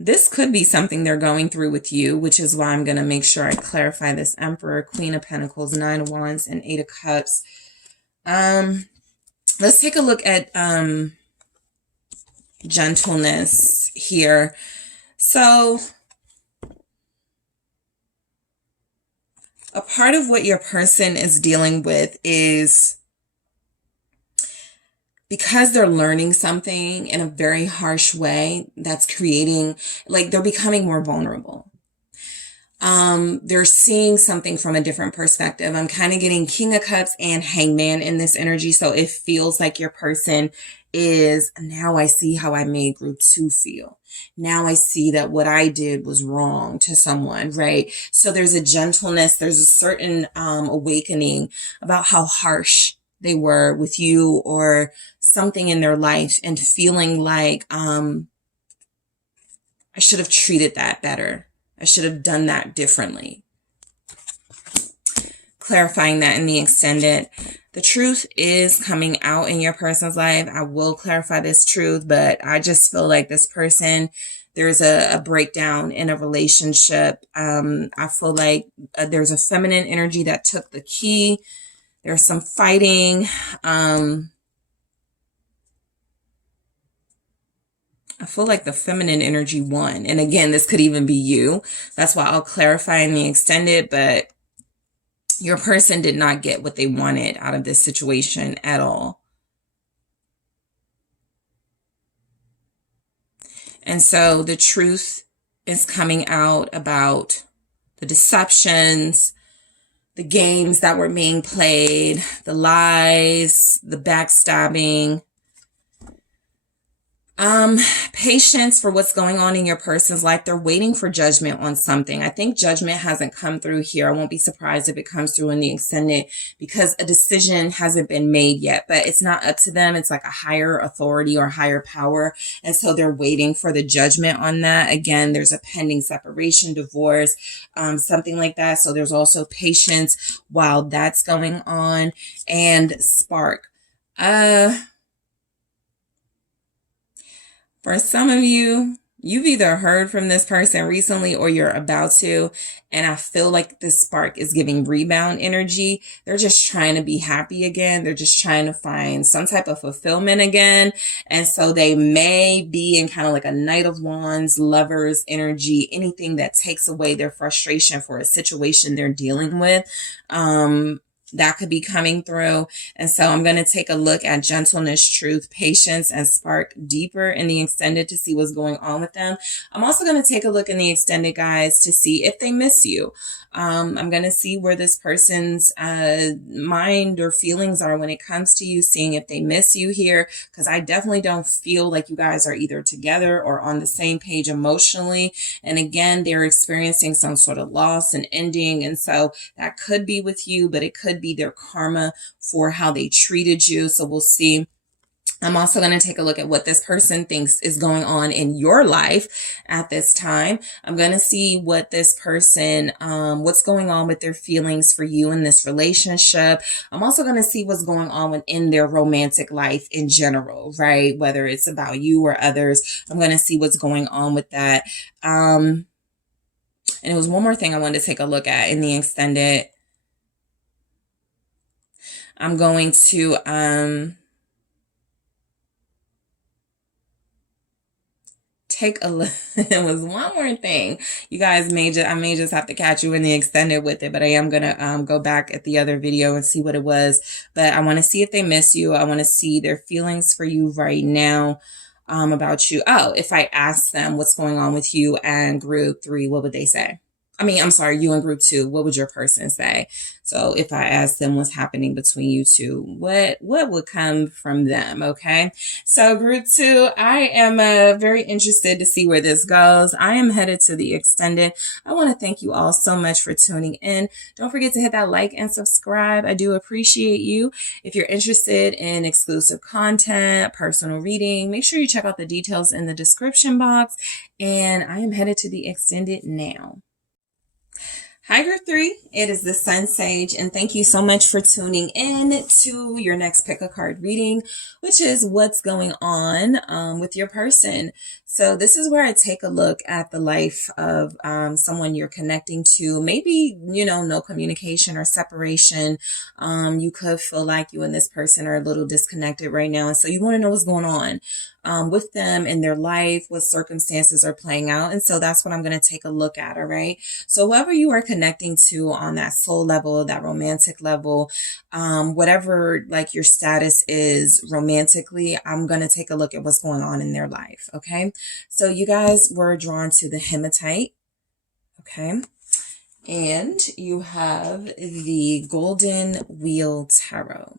This could be something they're going through with you, which is why I'm going to make sure I clarify this. Emperor, Queen of Pentacles, Nine of Wands, and Eight of Cups. Let's take a look at gentleness here. So a part of what your person is dealing with is, because they're learning something in a very harsh way, that's creating, like, they're becoming more vulnerable. They're seeing something from a different perspective. I'm kind of getting King of Cups and Hangman in this energy. So it feels like your person is, now I see how I made group 2 feel. Now I see that what I did was wrong to someone, right? So there's a gentleness, there's a certain awakening about how harsh they were with you or something in their life, and feeling like, I should have treated that better. I should have done that differently. Clarifying that in the extended. The truth is coming out in your person's life. I will clarify this truth, but I just feel like this person, there's a breakdown in a relationship. I feel like there's a feminine energy that took the key. There's some fighting. I feel like the feminine energy won. And again, this could even be you. That's why I'll clarify in the extended, but your person did not get what they wanted out of this situation at all. And so the truth is coming out about the deceptions, the games that were being played, the lies, the backstabbing. Patience for what's going on in your person's life. They're waiting for judgment on something. I think judgment hasn't come through here. I won't be surprised if it comes through in the extended, because a decision hasn't been made yet, but it's not up to them. It's like a higher authority or higher power. And so they're waiting for the judgment on that. Again, there's a pending separation, divorce, something like that. So there's also patience while that's going on. And spark. For some of you, you've either heard from this person recently or you're about to, and I feel like this spark is giving rebound energy. They're just trying to be happy again. They're just trying to find some type of fulfillment again. And so they may be in kind of like a Knight of Wands, Lovers energy, anything that takes away their frustration for a situation they're dealing with. That could be coming through. And so I'm going to take a look at gentleness, truth, patience, and spark deeper in the extended to see what's going on with them. I'm also going to take a look in the extended, guys, to see if they miss you. I'm going to see where this person's mind or feelings are when it comes to you, seeing if they miss you here, because I definitely don't feel like you guys are either together or on the same page emotionally. And again, they're experiencing some sort of loss and ending. And so that could be with you, but it could be their karma for how they treated you. So we'll see. I'm also going to take a look at what this person thinks is going on in your life at this time. I'm going to see what this person, what's going on with their feelings for you in this relationship. I'm also going to see what's going on within their romantic life in general, right? Whether it's about you or others. I'm going to see what's going on with that. And it was one more thing I wanted to take a look at in the extended. I'm going to, take a look. It was one more thing. You guys I may just have to catch you in the extended with it, but I am going to go back at the other video and see what it was. But I want to see if they miss you. I want to see their feelings for you right now, about you. Oh, if I ask them what's going on with you and group 3, what would they say? I'm sorry, you and group 2, what would your person say? So if I ask them what's happening between you two, what would come from them? Okay. So group 2, I am very interested to see where this goes. I am headed to the extended. I want to thank you all so much for tuning in. Don't forget to hit that like and subscribe. I do appreciate you. If you're interested in exclusive content, personal reading, make sure you check out the details in the description box. And I am headed to the extended now. Hi, Group 3. It is the SunSage, and thank you so much for tuning in to your next pick a card reading, which is what's going on with your person. So this is where I take a look at the life of someone you're connecting to. Maybe, no communication or separation. You could feel like you and this person are a little disconnected right now, and so you want to know what's going on with them in their life, what circumstances are playing out. And so that's what I'm going to take a look at. All right. So whoever you are connecting to on that soul level, that romantic level, whatever like your status is romantically, I'm going to take a look at what's going on in their life. Okay. So you guys were drawn to the hematite. Okay. And you have the Golden Wheel Tarot.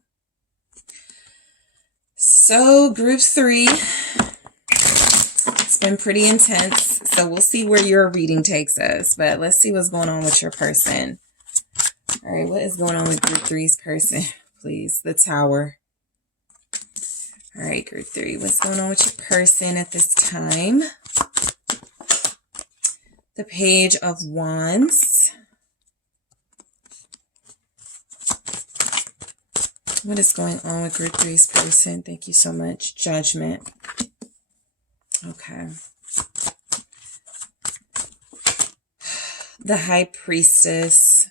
So group 3, it's been pretty intense. So we'll see where your reading takes us, but let's see what's going on with your person. All right. What is going on with group 3's person? Please. The Tower. All right. Group 3, what's going on with your person at this time? The Page of Wands. What is going on with group 3's person? Thank you so much. Judgment. Okay. The High Priestess.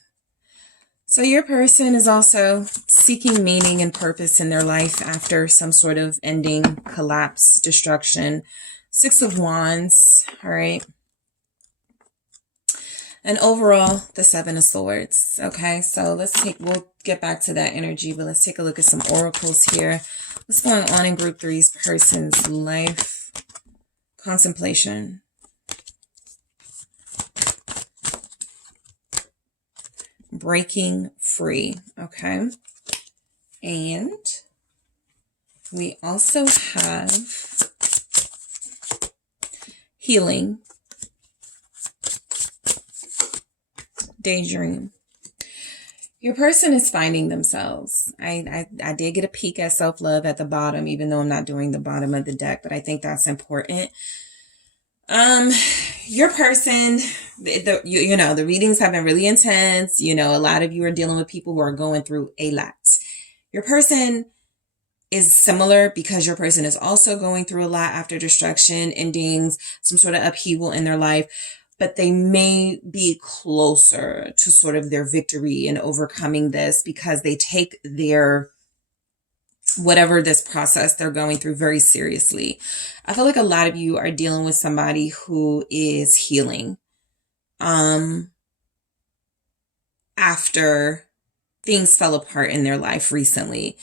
So your person is also seeking meaning and purpose in their life after some sort of ending, collapse, destruction. 6 of Wands. All right. And overall, the 7 of Swords. Okay, so we'll get back to that energy, but let's take a look at some oracles here. What's going on in group 3's person's life? Contemplation. Breaking free. Okay. And we also have healing. Daydream. Your person is finding themselves. I did get a peek at self-love at the bottom, even though I'm not doing the bottom of the deck, but I think that's important. Your person, the readings have been really intense. A lot of you are dealing with people who are going through a lot. Your person is similar because your person is also going through a lot after destruction, endings, some sort of upheaval in their life. But they may be closer to sort of their victory in overcoming this because they take whatever this process they're going through very seriously. I feel like a lot of you are dealing with somebody who is healing after things fell apart in their life recently.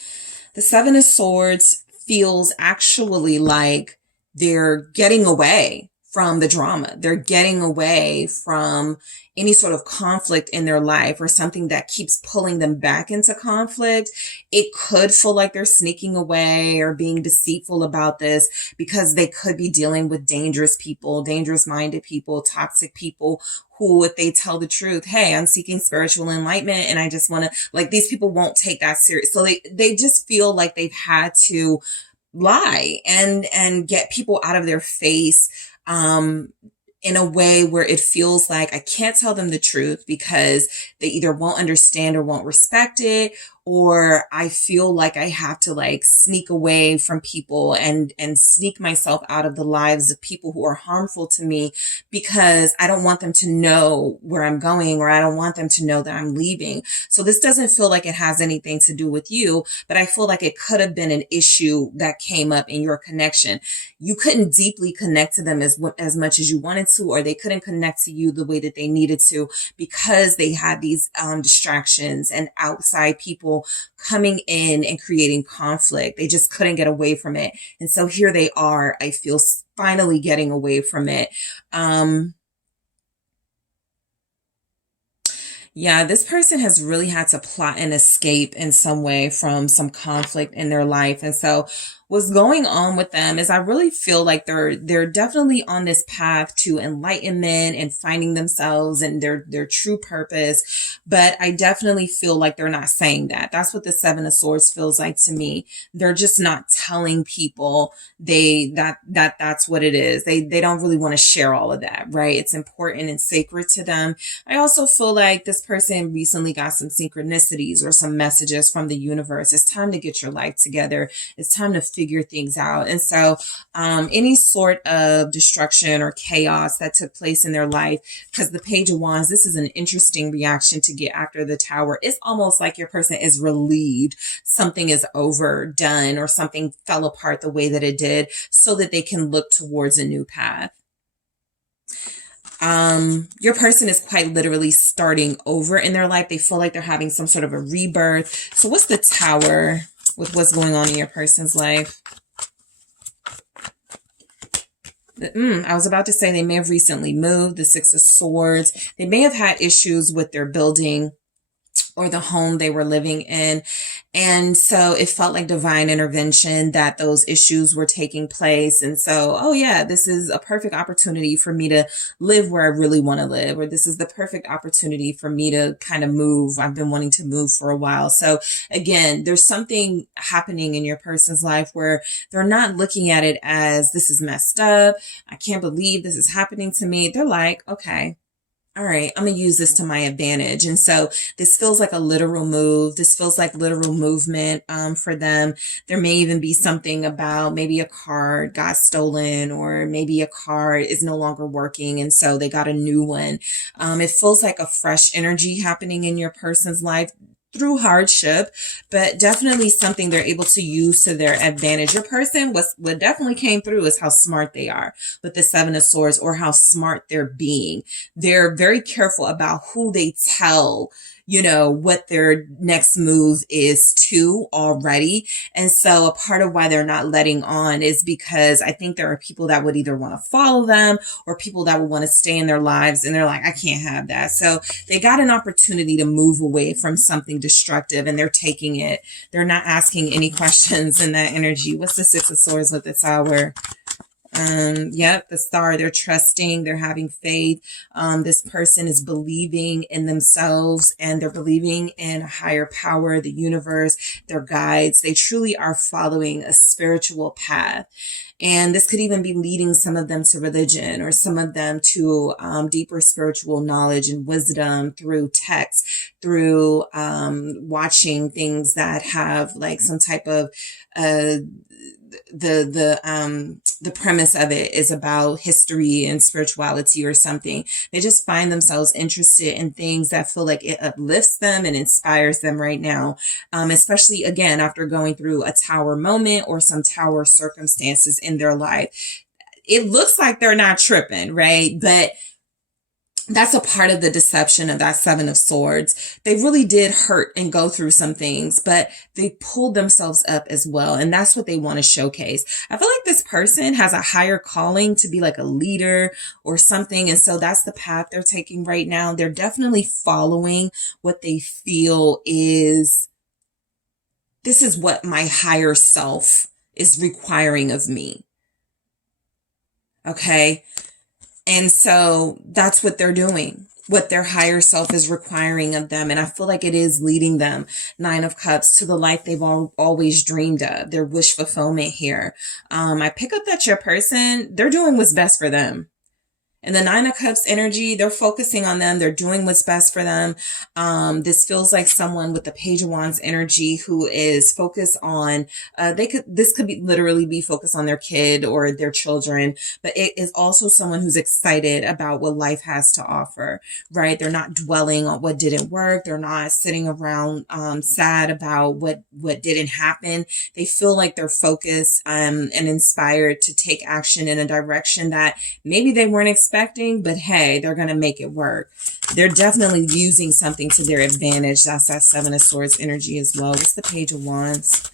The 7 of Swords feels actually like they're getting away from the drama. They're getting away from any sort of conflict in their life or something that keeps pulling them back into conflict. It could feel like they're sneaking away or being deceitful about this because they could be dealing with dangerous people, dangerous-minded people, toxic people who, if they tell the truth, hey, I'm seeking spiritual enlightenment and I just want to, these people won't take that serious. So they just feel like they've had to lie and get people out of their face in a way where it feels like I can't tell them the truth because they either won't understand or won't respect it, or I feel like I have to like sneak away from people and sneak myself out of the lives of people who are harmful to me because I don't want them to know where I'm going, or I don't want them to know that I'm leaving. So this doesn't feel like it has anything to do with you, but I feel like it could have been an issue that came up in your connection. You couldn't deeply connect to them as much as you wanted to, or they couldn't connect to you the way that they needed to because they had these distractions and outside people coming in and creating conflict. They just couldn't get away from it. And so here they are, I feel, finally getting away from it. Yeah, this person has really had to plot and escape in some way from some conflict in their life. And so what's going on with them is I really feel like they're definitely on this path to enlightenment and finding themselves and their true purpose. But I definitely feel like they're not saying that. That's what the Seven of Swords feels like to me. They're just not telling people that's what it is. They don't really want to share all of that, right? It's important and sacred to them. I also feel like this person recently got some synchronicities or some messages from the universe. It's time to get your life together. It's time to figure things out. And so any sort of destruction or chaos that took place in their life, because the Page of Wands, this is an interesting reaction to get after the Tower. It's almost like your person is relieved something is overdone or something fell apart the way that it did, so that they can look towards a new path. Your person is quite literally starting over in their life. They feel like they're having some sort of a rebirth. So what's the Tower with what's going on in your person's life? I was about to say they may have recently moved, the Six of Swords. They may have had issues with their building or the home they were living in. And so it felt like divine intervention that those issues were taking place. And so, oh yeah, this is a perfect opportunity for me to live where I really want to live, or this is the perfect opportunity for me to kind of move. I've been wanting to move for a while. So again, there's something happening in your person's life where they're not looking at it as this is messed up. I can't believe this is happening to me. They're like, okay, all right, I'm going to use this to my advantage. And so this feels like a literal move. This feels like literal movement for them. There may even be something about maybe a card got stolen, or maybe a card is no longer working, and so they got a new one. It feels like a fresh energy happening in your person's life through hardship, but definitely something they're able to use to their advantage. Your person, what definitely came through is how smart they are with the Seven of Swords, or how smart they're being. They're very careful about who they tell, what their next move is to already. And so a part of why they're not letting on is because I think there are people that would either want to follow them, or people that would want to stay in their lives. And they're like, I can't have that. So they got an opportunity to move away from something destructive, and they're taking it. They're not asking any questions in that energy. What's the Six of Swords with the Tower? Yep, the Star. They're trusting, they're having faith. This person is believing in themselves, and they're believing in a higher power, the universe, their guides. They truly are following a spiritual path. And this could even be leading some of them to religion, or some of them to deeper spiritual knowledge and wisdom through text, through watching things that have like some type of the premise of it is about history and spirituality or something. They just find themselves interested in things that feel like it uplifts them and inspires them right now. Especially again, after going through a Tower moment or some Tower circumstances in their life. It looks like they're not tripping, right? But that's a part of the deception of that Seven of Swords. They really did hurt and go through some things, but they pulled themselves up as well. And that's what they want to showcase. I feel like this person has a higher calling to be like a leader or something. And so that's the path they're taking right now. They're definitely following what they feel is, this is what my higher self is requiring of me. Okay. And so that's what they're doing, what their higher self is requiring of them. And I feel like it is leading them, Nine of Cups, to the life they've always dreamed of, their wish fulfillment here. I pick up that your person, they're doing what's best for them. And the Nine of Cups energy, they're focusing on them. They're doing what's best for them. This feels like someone with the Page of Wands energy who is focused on, this could be literally be focused on their kid or their children, but it is also someone who's excited about what life has to offer, right? They're not dwelling on what didn't work. They're not sitting around, sad about what didn't happen. They feel like they're focused, and inspired to take action in a direction that maybe they weren't expecting, but hey, they're going to make it work. They're definitely using something to their advantage. That's that Seven of Swords energy as well. What's the Page of Wands?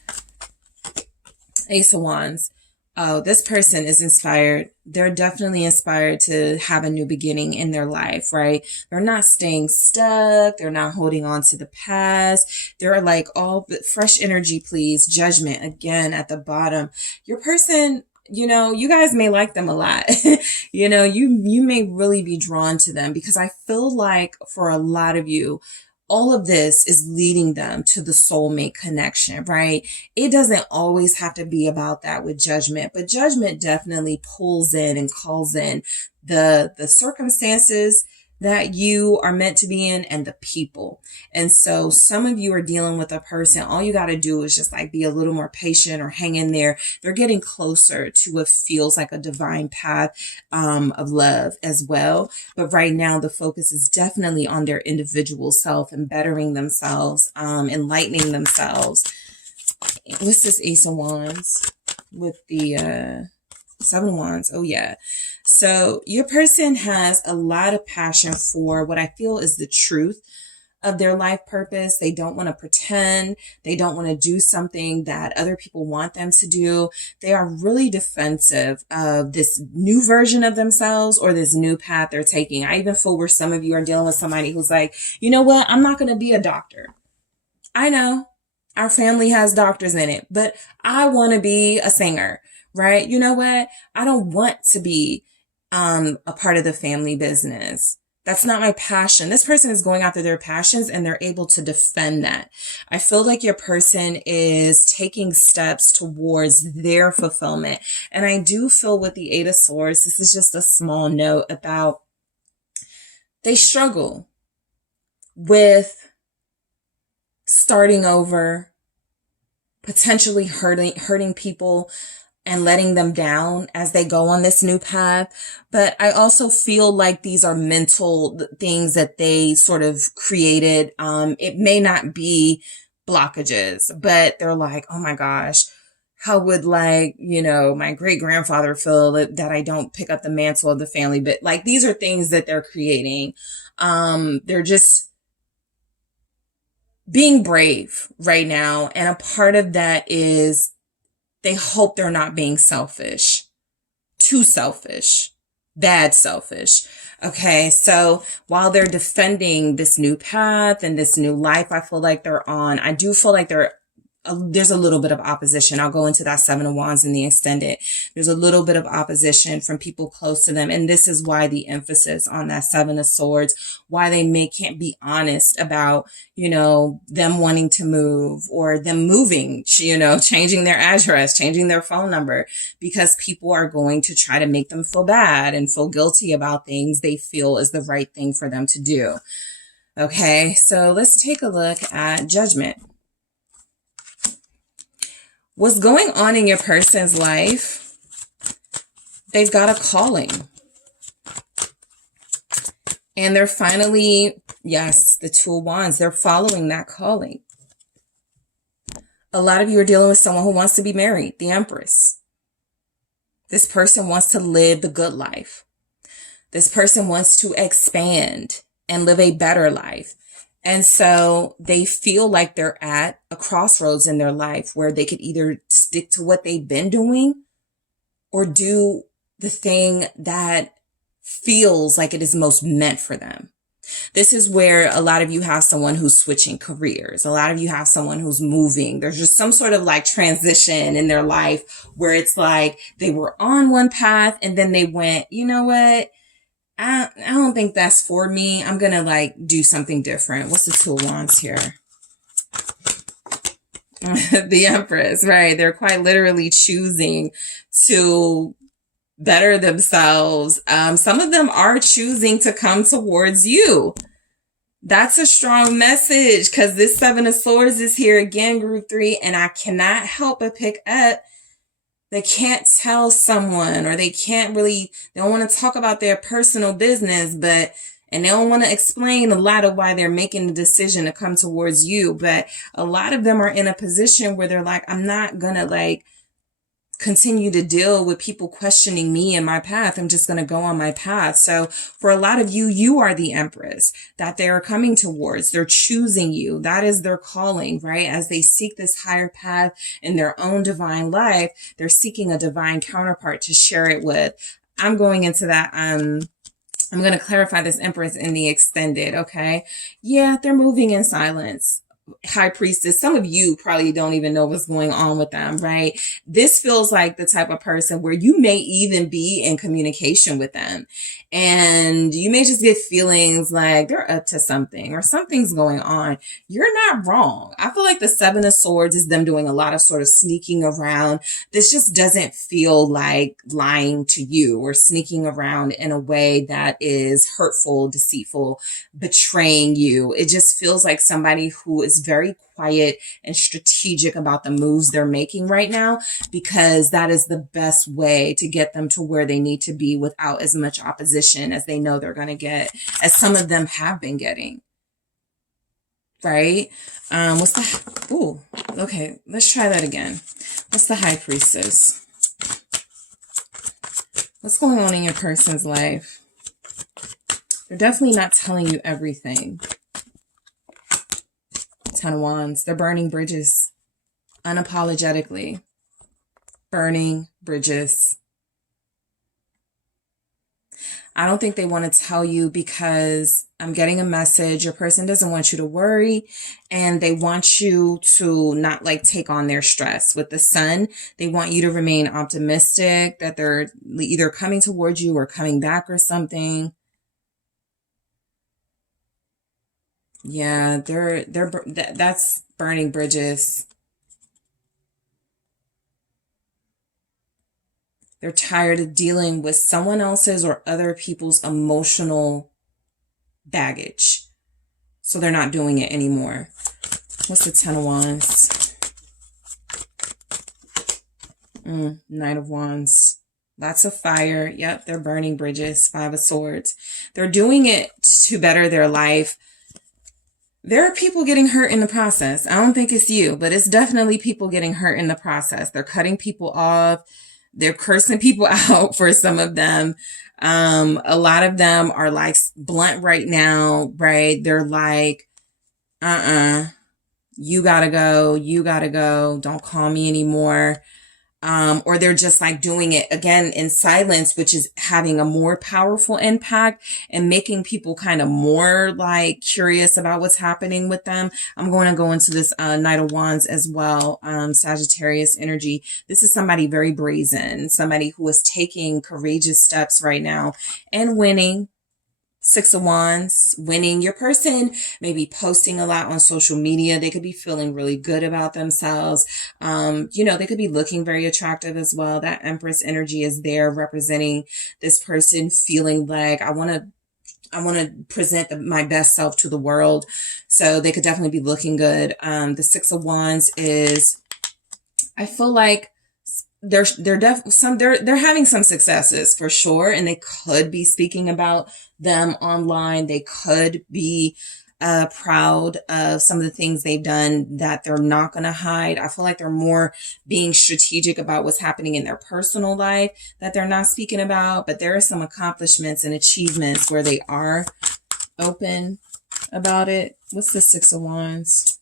Ace of Wands. Oh, this person is inspired. They're definitely inspired to have a new beginning in their life, right? They're not staying stuck. They're not holding on to the past. They're like, all fresh energy, please. Judgment again at the bottom. Your person, you know, you guys may like them a lot. You know, you may really be drawn to them, because I feel like for a lot of you, all of this is leading them to the soulmate connection, right? It doesn't always have to be about that with Judgment, but Judgment definitely pulls in and calls in the circumstances that you are meant to be in and the people. And so some of you are dealing with a person, all you got to do is just like be a little more patient or hang in there. They're getting closer to what feels like a divine path of love as well. But right now the focus is definitely on their individual self and bettering themselves, enlightening themselves. What's this Ace of Wands with the Seven of Wands? Oh yeah. So your person has a lot of passion for what I feel is the truth of their life purpose. They don't want to pretend. They don't want to do something that other people want them to do. They are really defensive of this new version of themselves or this new path they're taking. I even feel where some of you are dealing with somebody who's like, you know what? I'm not going to be a doctor. I know our family has doctors in it, but I want to be a singer, right? You know what? I don't want to be a part of the family business. That's not my passion. This person is going after their passions and they're able to defend that. I feel like your person is taking steps towards their fulfillment. And I do feel with the Eight of Swords, this is just a small note about they struggle with starting over, potentially hurting people and letting them down as they go on this new path. But I also feel like these are mental things that they sort of created. It may not be blockages, but they're like, oh my gosh, how would my great grandfather feel that I don't pick up the mantle of the family? But like, these are things that they're creating. They're just being brave right now. And a part of that is they hope they're not being selfish, too selfish, bad selfish. Okay. So while they're defending this new path and this new life, I feel like I do feel like there's a little bit of opposition. I'll go into that Seven of Wands in the extended. There's a little bit of opposition from people close to them. And this is why the emphasis on that Seven of Swords, why they can't be honest about, them wanting to move or them moving, changing their address, changing their phone number, because people are going to try to make them feel bad and feel guilty about things they feel is the right thing for them to do. Okay. So let's take a look at Judgment. What's going on in your person's life? They've got a calling. And they're finally, yes, the Two of Wands, they're following that calling. A lot of you are dealing with someone who wants to be married, the Empress. This person wants to live the good life. This person wants to expand and live a better life. And so they feel like they're at a crossroads in their life where they could either stick to what they've been doing or do the thing that feels like it is most meant for them. This is where a lot of you have someone who's switching careers. A lot of you have someone who's moving. There's just some sort of like transition in their life where it's like they were on one path and then they went, you know what? I don't think that's for me. I'm going to do something different. What's the Two of Wands here? The Empress, right? They're quite literally choosing to better themselves. Some of them are choosing to come towards you. That's a strong message because this Seven of Swords is here again, group 3, and I cannot help but pick up. They can't tell someone, or they don't want to talk about their personal business, and they don't want to explain a lot of why they're making the decision to come towards you. But a lot of them are in a position where they're like, I'm not going to continue to deal with people questioning me and my path. I'm just going to go on my path. So for a lot of you, you are the Empress that they are coming towards. They're choosing you. That is their calling, right? As they seek this higher path in their own divine life, they're seeking a divine counterpart to share it with. I'm going into that. I'm going to clarify this Empress in the extended. Okay. Yeah, they're moving in silence. High Priestess, some of you probably don't even know what's going on with them, right? This feels like the type of person where you may even be in communication with them, and you may just get feelings like they're up to something or something's going on. You're not wrong. I feel like the Seven of Swords is them doing a lot of sort of sneaking around. This just doesn't feel like lying to you or sneaking around in a way that is hurtful, deceitful, betraying you. It just feels like somebody who is very quiet and strategic about the moves they're making right now, because that is the best way to get them to where they need to be without as much opposition as they know they're going to get, as some of them have been getting. Right? Okay, let's try that again. What's the High Priestess? What's going on in your person's life? They're definitely not telling you everything. Ten of Wands. They're burning bridges. Unapologetically. Burning bridges. I don't think they want to tell you because I'm getting a message. Your person doesn't want you to worry, and they want you to not take on their stress. With the Sun, they want you to remain optimistic that they're either coming towards you or coming back or something. Yeah, that's burning bridges. They're tired of dealing with someone else's or other people's emotional baggage. So they're not doing it anymore. What's the Ten of Wands? Knight of Wands. Lots of fire. Yep, they're burning bridges. Five of Swords. They're doing it to better their life. There are people getting hurt in the process. I don't think it's you, but it's definitely people getting hurt in the process. They're cutting people off. They're cursing people out for some of them. A lot of them are blunt right now, right? They're like, you gotta go. You gotta go. Don't call me anymore. Or they're just doing it again in silence, which is having a more powerful impact and making people kind of more curious about what's happening with them. I'm going to go into this Knight of Wands as well. Sagittarius energy. This is somebody very brazen, somebody who is taking courageous steps right now and winning. Six of Wands, winning. Your person may be posting a lot on social media. They could be feeling really good about themselves. They could be looking very attractive as well. That Empress energy is there representing this person feeling like I want to present my best self to the world. So they could definitely be looking good. The Six of Wands is, I feel like they're having some successes for sure, and they could be speaking about them online. They could be proud of some of the things they've done that they're not going to hide. I feel like they're more being strategic about what's happening in their personal life that they're not speaking about, but there are some accomplishments and achievements where they are open about it. What's the Six of Wands?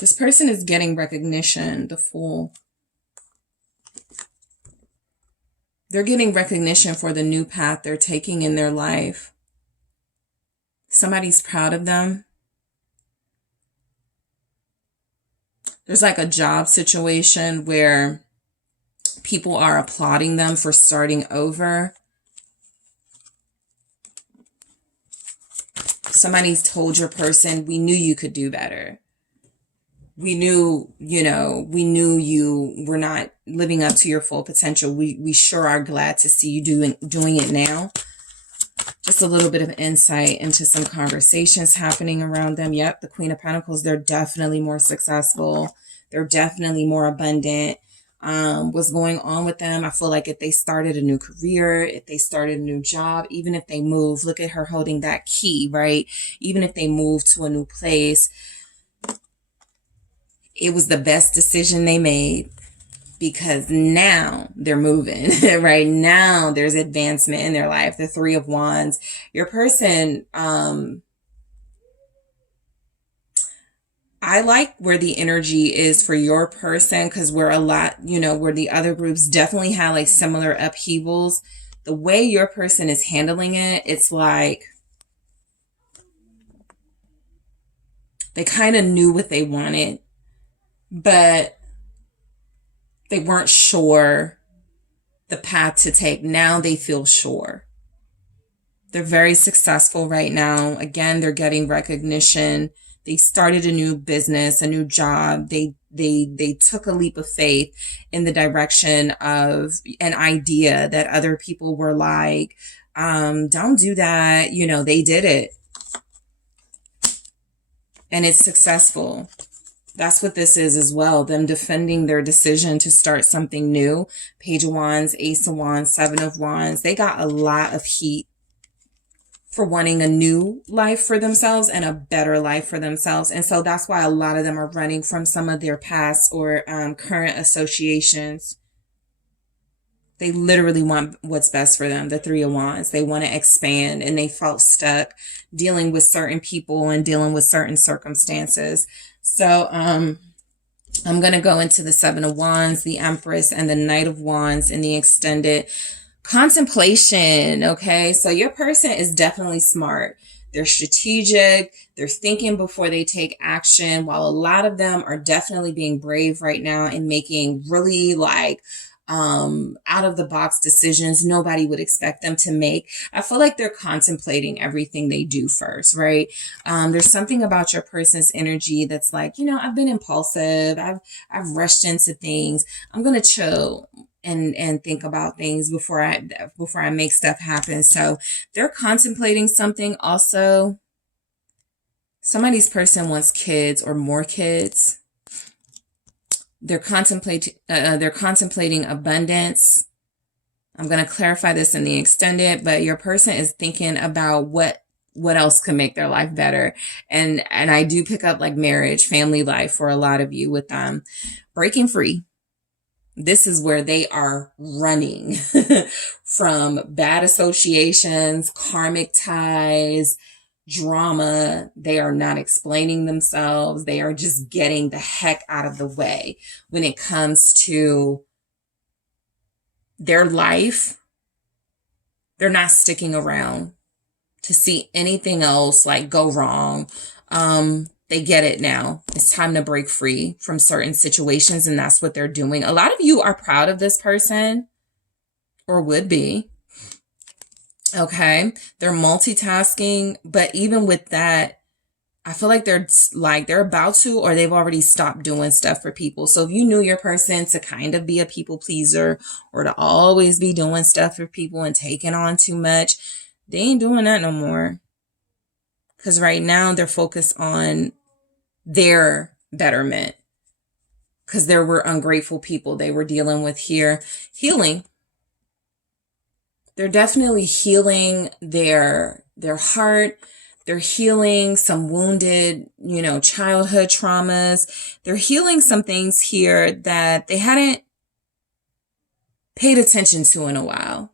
This person is getting recognition, the Fool. They're getting recognition for the new path they're taking in their life. Somebody's proud of them. There's a job situation where people are applauding them for starting over. Somebody's told your person, we knew you could do better. we knew, we knew you were not living up to your full potential. We sure are glad to see you doing it now. Just a little bit of insight into some conversations happening around them. Yep, the Queen of Pentacles, they're definitely more successful. They're definitely more abundant. What's going on with them? I feel like if they started a new career, if they started a new job, even if they move, look at her holding that key, right? Even if they move to a new place, it was the best decision they made, because now they're moving. Right now there's advancement in their life. The Three of Wands, your person, I like where the energy is for your person, because where a lot, where the other groups definitely had like similar upheavals, the way your person is handling it, it's like they kind of knew what they wanted, but they weren't sure the path to take. Now they feel sure. They're very successful right now. Again, they're getting recognition. They started a new business, a new job. They took a leap of faith in the direction of an idea that other people were like, don't do that. They did it. And it's successful. That's what this is as well. Them defending their decision to start something new. Page of Wands, Ace of Wands, Seven of Wands. They got a lot of heat for wanting a new life for themselves and a better life for themselves. And so that's why a lot of them are running from some of their past or current associations. They literally want what's best for them. The Three of Wands. They want to expand, and they felt stuck dealing with certain people and dealing with certain circumstances. So I'm going to go into the Seven of Wands, the Empress, and the Knight of Wands in the extended contemplation. Okay, so your person is definitely smart. They're strategic. They're thinking before they take action, while a lot of them are definitely being brave right now and making really out of the box decisions nobody would expect them to make. I feel like they're contemplating everything they do first, right? There's something about your person's energy that's like, I've been impulsive. I've rushed into things. I'm going to chill and think about things before I make stuff happen. So they're contemplating something. Also, somebody's person wants kids or more kids. They're contemplating abundance. I'm going to clarify this in the extended, but your person is thinking about what else can make their life better. And I do pick up like marriage, family life for a lot of you with them. Breaking free. This is where they are running from bad associations, karmic ties, drama. They are not explaining themselves. They are just getting the heck out of the way when it comes to their life. They're not sticking around to see anything else like go wrong. They get it now. It's time to break free from certain situations, and that's what they're doing. A lot of you are proud of this person, or would be. Okay, they're multitasking, but even with that, I feel like they're about to, or they've already stopped doing stuff for people. So if you knew your person to kind of be a people pleaser, or to always be doing stuff for people and taking on too much, they ain't doing that no more. Because right now they're focused on their betterment. Because there were ungrateful people they were dealing with here. Healing. They're definitely healing their heart. They're healing some wounded, childhood traumas. They're healing some things here that they hadn't paid attention to in a while.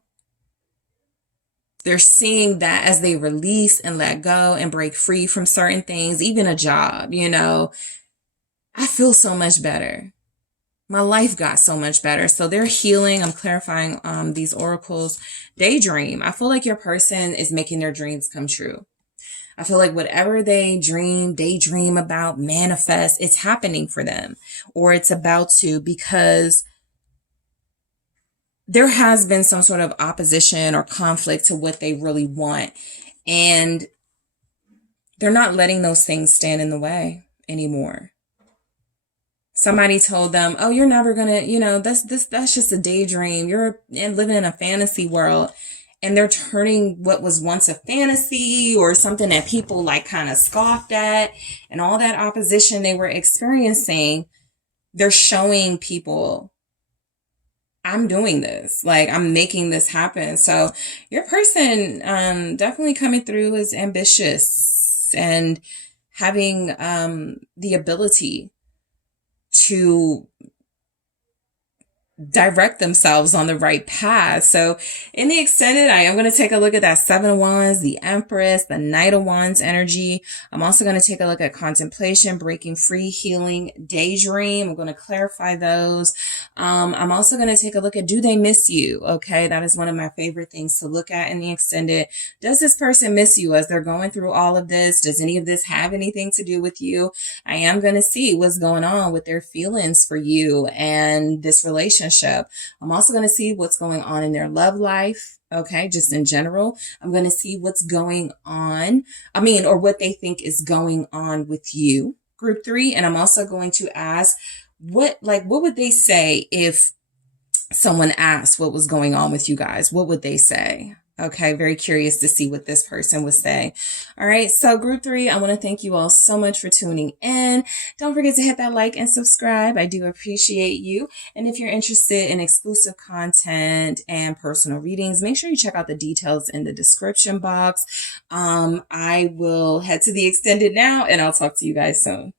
They're seeing that as they release and let go and break free from certain things, even a job, I feel so much better. My life got so much better. So they're healing. I'm clarifying these oracles. Daydream. I feel like your person is making their dreams come true. I feel like whatever they daydream about, manifest, it's happening for them, or it's about to, because there has been some sort of opposition or conflict to what they really want. And they're not letting those things stand in the way anymore. somebody told them, oh, you're never gonna, that's just a daydream. You're living in a fantasy world. And they're turning what was once a fantasy or something that people like kind of scoffed at, and all that opposition they were experiencing, they're showing people, I'm doing this, like I'm making this happen. So your person definitely coming through is ambitious and having the ability to direct themselves on the right path. So in the extended, I am going to take a look at that Seven of Wands, the Empress, the Knight of Wands energy. I'm also going to take a look at contemplation, breaking free, healing, daydream. I'm going to clarify those. I'm also going to take a look at, do they miss you? Okay. That is one of my favorite things to look at in the extended. Does this person miss you as they're going through all of this? Does any of this have anything to do with you? I am going to see what's going on with their feelings for you and this relationship. I'm also going to see what's going on in their love life. Okay. Just in general, I'm going to see what's going on. Or what they think is going on with you, group 3. And I'm also going to ask what would they say if someone asked what was going on with you guys? What would they say? Okay, very curious to see what this person would say. All right, so group 3, I want to thank you all so much for tuning in. Don't forget to hit that like and subscribe. I do appreciate you. And if you're interested in exclusive content and personal readings, make sure you check out the details in the description box. I will head to the extended now, and I'll talk to you guys soon.